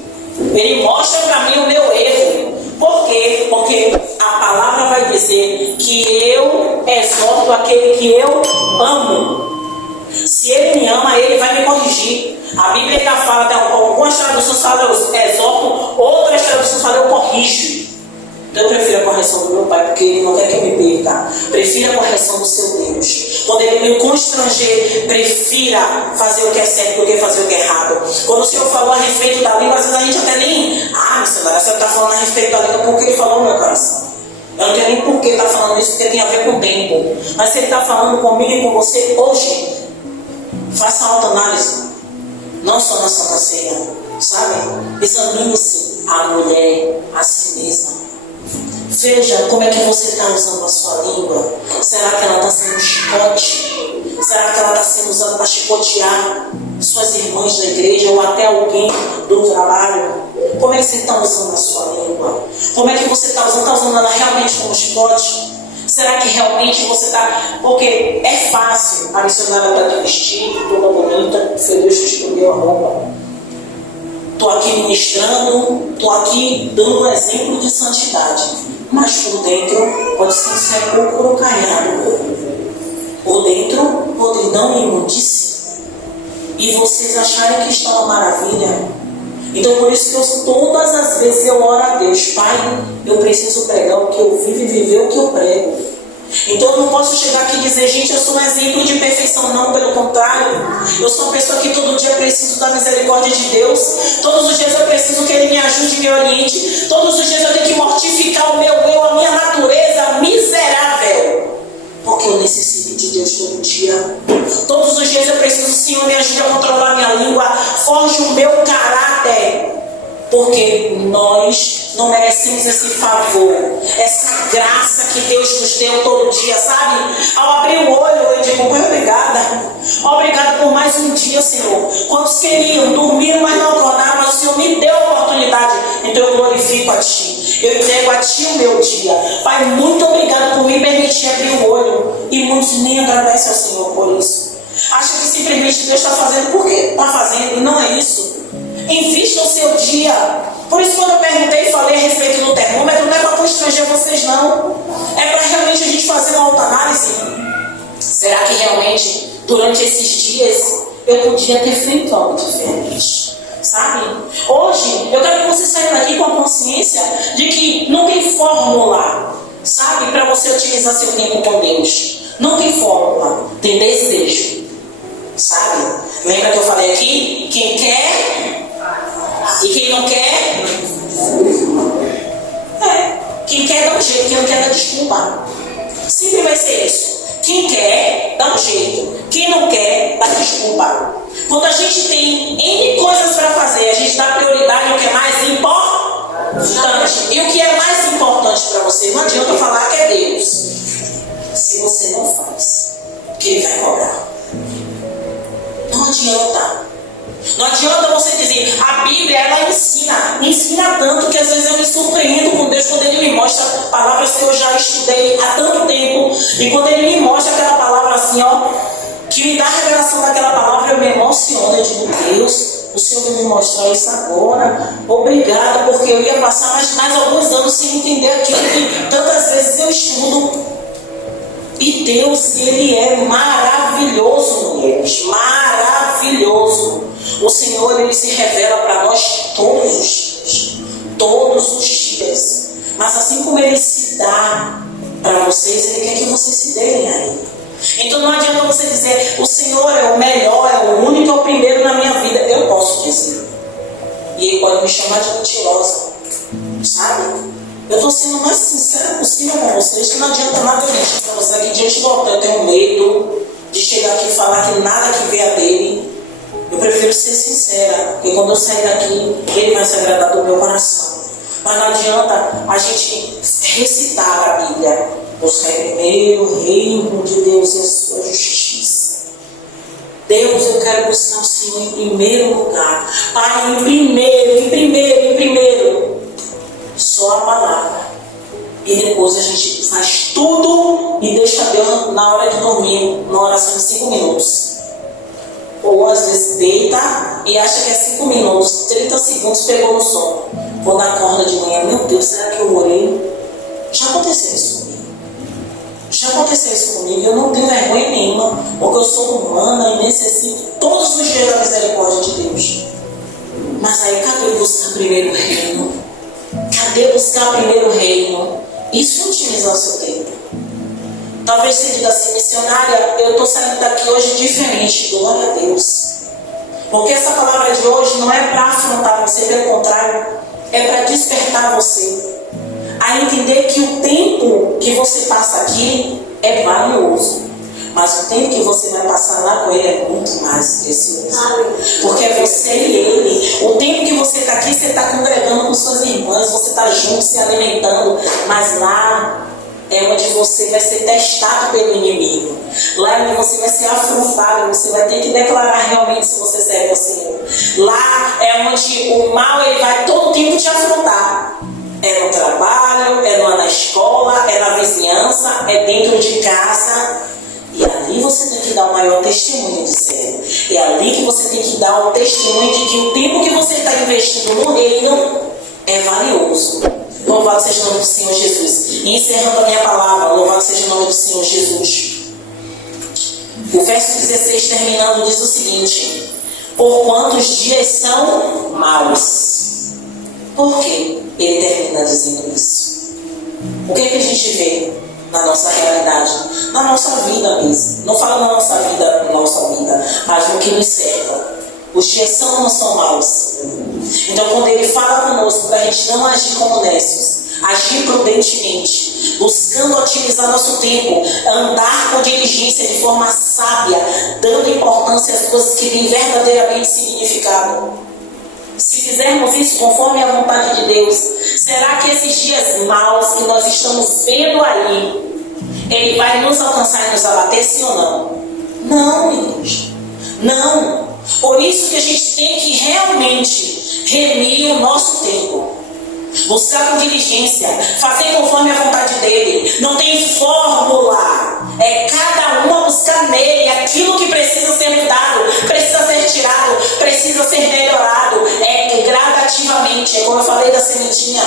Ele mostra para mim o meu erro. Por quê? Porque a palavra vai dizer que eu exorto aquele que eu amo. Se Ele me ama, Ele vai me corrigir. A Bíblia ainda fala, algumas traduções falam eu exorto, outras traduções falam eu corrijo. Então eu prefiro a correção do meu Pai, porque Ele não quer que eu me perca. Prefira a correção do seu Deus. Quando Ele me constranger, prefira fazer o que é certo do que fazer o que é errado. Quando o Senhor falou a respeito da língua, às vezes a gente até nem... missionária, a senhora está falando a respeito da língua porque Ele falou no meu coração. Eu não tenho nem por que Ele está falando isso, porque tem a ver com o tempo. Mas se Ele está falando comigo e com você hoje, faça autoanálise. Não só na Santa Ceia, sabe? Examine-se a mulher, a si mesma. Veja como é que você está usando a sua língua. Será que ela está sendo um chicote? Será que ela está sendo usada para chicotear suas irmãs da igreja ou até alguém do trabalho? Como é que você está usando a sua língua? Como é que você está usando? Está usando ela realmente como chicote? Será que realmente você está... Porque é fácil a missionária estar de vestido, toda bonita, foi Deus que escolheu a roupa. Estou aqui ministrando, estou aqui dando um exemplo de santidade. Mas por dentro pode ser um sepulcro caiado. Por dentro, podridão e imundice. E vocês acharem que está uma maravilha. Então por isso que todas as vezes eu oro a Deus. Pai, eu preciso pregar o que eu vivo e viver o que eu prego. Então eu não posso chegar aqui e dizer, gente, eu sou um exemplo de perfeição. Não, pelo contrário. Eu sou uma pessoa que todo dia preciso da misericórdia de Deus. Todos os dias eu preciso que Ele me ajude e me oriente. Todos os dias eu tenho que mortificar o meu eu, a minha natureza miserável. Porque eu necessito de Deus todo dia. Todos os dias eu preciso, Senhor, me ajude a controlar minha língua. Forge o meu caráter. Porque nós não merecemos esse favor, essa graça que Deus nos deu todo dia, sabe? Ao abrir o olho, eu digo, obrigada. Obrigada por mais um dia, Senhor. Quantos queriam dormir, mas não acordaram, mas o Senhor me deu a oportunidade. Então eu glorifico a Ti. Eu entrego a Ti o meu dia. Pai, muito obrigado por me permitir abrir o olho. E muitos nem agradecem ao Senhor por isso. Acham que simplesmente Deus está fazendo porque está fazendo, e não é isso. Invista o seu dia. Por isso quando eu perguntei e falei a respeito do termômetro, não é para constranger vocês não. É para realmente a gente fazer uma autoanálise. Será que realmente durante esses dias eu podia ter feito algo diferente? Sabe? Hoje eu quero que você saia daqui com a consciência de que não tem fórmula, sabe? Para você otimizar seu tempo com Deus. Não tem fórmula, tem desejo. Sabe? Lembra que eu falei aqui? Quem quer e quem não quer? Quem quer dá um jeito, quem não quer dá desculpa. Sempre vai ser isso. Quem quer dá um jeito, quem não quer dá desculpa. Quando a gente tem N coisas para fazer, a gente dá prioridade ao que é mais importante. E o que é mais importante para você? Não adianta falar que é Deus. Se você não faz, que Ele vai cobrar. Não adianta. Não adianta você dizer, a Bíblia ela ensina tanto que às vezes eu me surpreendo com Deus quando Ele me mostra palavras que eu já estudei há tanto tempo, e quando Ele me mostra aquela palavra assim, que me dá a revelação daquela palavra, eu me emociono. Eu digo, Deus, o Senhor vai me mostrar isso agora. Obrigada, porque eu ia passar mais alguns anos sem entender aquilo que tantas vezes eu estudo. E Deus, Ele é maravilhoso, mulheres, maravilhoso. O Senhor, Ele se revela para nós todos os dias, todos os dias. Mas assim como Ele se dá para vocês, Ele quer que vocês se deem a Ele. Então não adianta você dizer, o Senhor é o melhor, é o único, é o primeiro na minha vida. Eu posso dizer. E Ele pode me chamar de mentirosa, sabe? Eu estou sendo o mais sincera possível com vocês, que não adianta nada eu mentir para vocês aqui diante do altar. Eu tenho medo de chegar aqui e falar que nada que venha dele. Eu prefiro ser sincera, porque quando eu sair daqui, ele vai se agradar do meu coração. Mas não adianta a gente recitar a Bíblia. Buscar primeiro o reino de Deus e a sua justiça. Deus, eu quero buscar o Senhor em primeiro lugar. Pai, em primeiro. Só a palavra. E depois a gente faz tudo e deixa Deus na hora de dormir, na oração de 5 minutos. Ou às vezes deita e acha que é 5 minutos, 30 segundos pegou no sono. Quando acorda de manhã, meu Deus, será que eu orei? Já aconteceu isso comigo. Eu não tenho vergonha nenhuma, porque eu sou humana e necessito todos os dias da misericórdia de Deus. Mas aí, cadê buscar primeiro o reino? Cadê buscar primeiro o reino? Isso é otimizar o seu tempo. Talvez você diga assim, missionária, eu estou saindo daqui hoje diferente. Glória a Deus. Porque essa palavra de hoje não é para afrontar você, pelo contrário, é para despertar você a entender que o tempo que você passa aqui é valioso, mas o tempo que você vai passar lá com ele é muito mais precioso, porque é você e ele. O tempo que você está aqui, você está congregando com suas irmãs, você está junto, se alimentando, mas lá é onde você vai ser testado pelo inimigo. Lá é onde você vai ser afrontado, você vai ter que declarar realmente se você serve ao Senhor. Lá é onde o mal ele vai todo tempo te afrontar. É no trabalho, é na escola, é na vizinhança, é dentro de casa. E ali você tem que dar o maior testemunho de ser. É ali que você tem que dar o testemunho de que o tempo que você está investindo no reino é valioso. Louvado seja o nome do Senhor Jesus. E encerrando a minha palavra, louvado seja o nome do Senhor Jesus. O verso 16 terminando diz o seguinte: por quantos dias são maus? Por que ele termina dizendo isso? O que é que a gente vê na nossa realidade? Na nossa vida mesmo. Não falo na nossa vida, mas no que nos cerca. Os dias são ou não são maus? Então quando ele fala conosco para a gente não agir como necios, agir prudentemente, buscando otimizar nosso tempo, andar com diligência de forma sábia, dando importância às coisas que têm verdadeiramente significado. Se fizermos isso conforme a vontade de Deus, será que esses dias maus que nós estamos vendo aí, ele vai nos alcançar e nos abater, sim ou não? Não, igreja. Não. Por isso que a gente tem que realmente remir o nosso tempo. Buscar com diligência, fazer conforme a vontade dele. Não tem fórmula. É cada uma buscar nele aquilo que precisa ser mudado, precisa ser tirado, precisa ser melhorado. É gradativamente. É como eu falei da sementinha.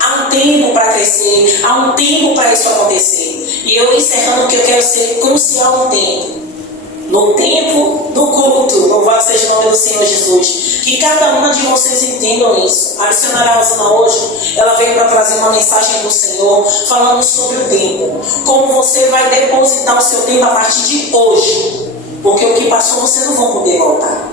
Há um tempo para crescer, há um tempo para isso acontecer. E eu encerrando que eu quero ser crucial no tempo. No tempo do culto, louvado seja o nome do Senhor Jesus. Que cada uma de vocês entendam isso. A missionária Rosana hoje, ela veio para trazer uma mensagem do Senhor, falando sobre o tempo. Como você vai depositar o seu tempo a partir de hoje. Porque o que passou você não vai poder voltar.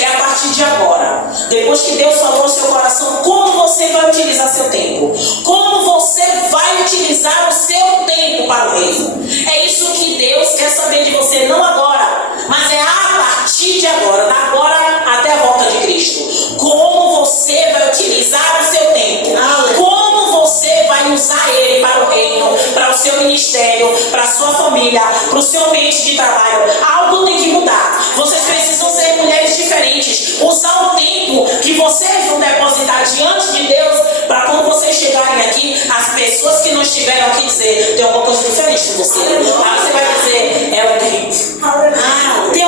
É a partir de agora. Depois que Deus falou ao seu coração, como você vai utilizar seu tempo? Como você vai utilizar o seu tempo para o reino? É isso que Deus quer saber de você, não agora, mas é a partir de agora, da agora até a volta de Cristo. Como você vai utilizar o seu tempo? Como você vai usar ele para o reino, para o seu ministério, para a sua família, para o seu ambiente de trabalho? Algo tem que mudar. Vocês precisam ser mulheres diferentes. Usar o tempo que vocês vão depositar diante de Deus, para quando vocês chegarem aqui, as pessoas que não estiveram aqui dizer, tem alguma coisa diferente de você. Aí você vai dizer, é o tempo. Tem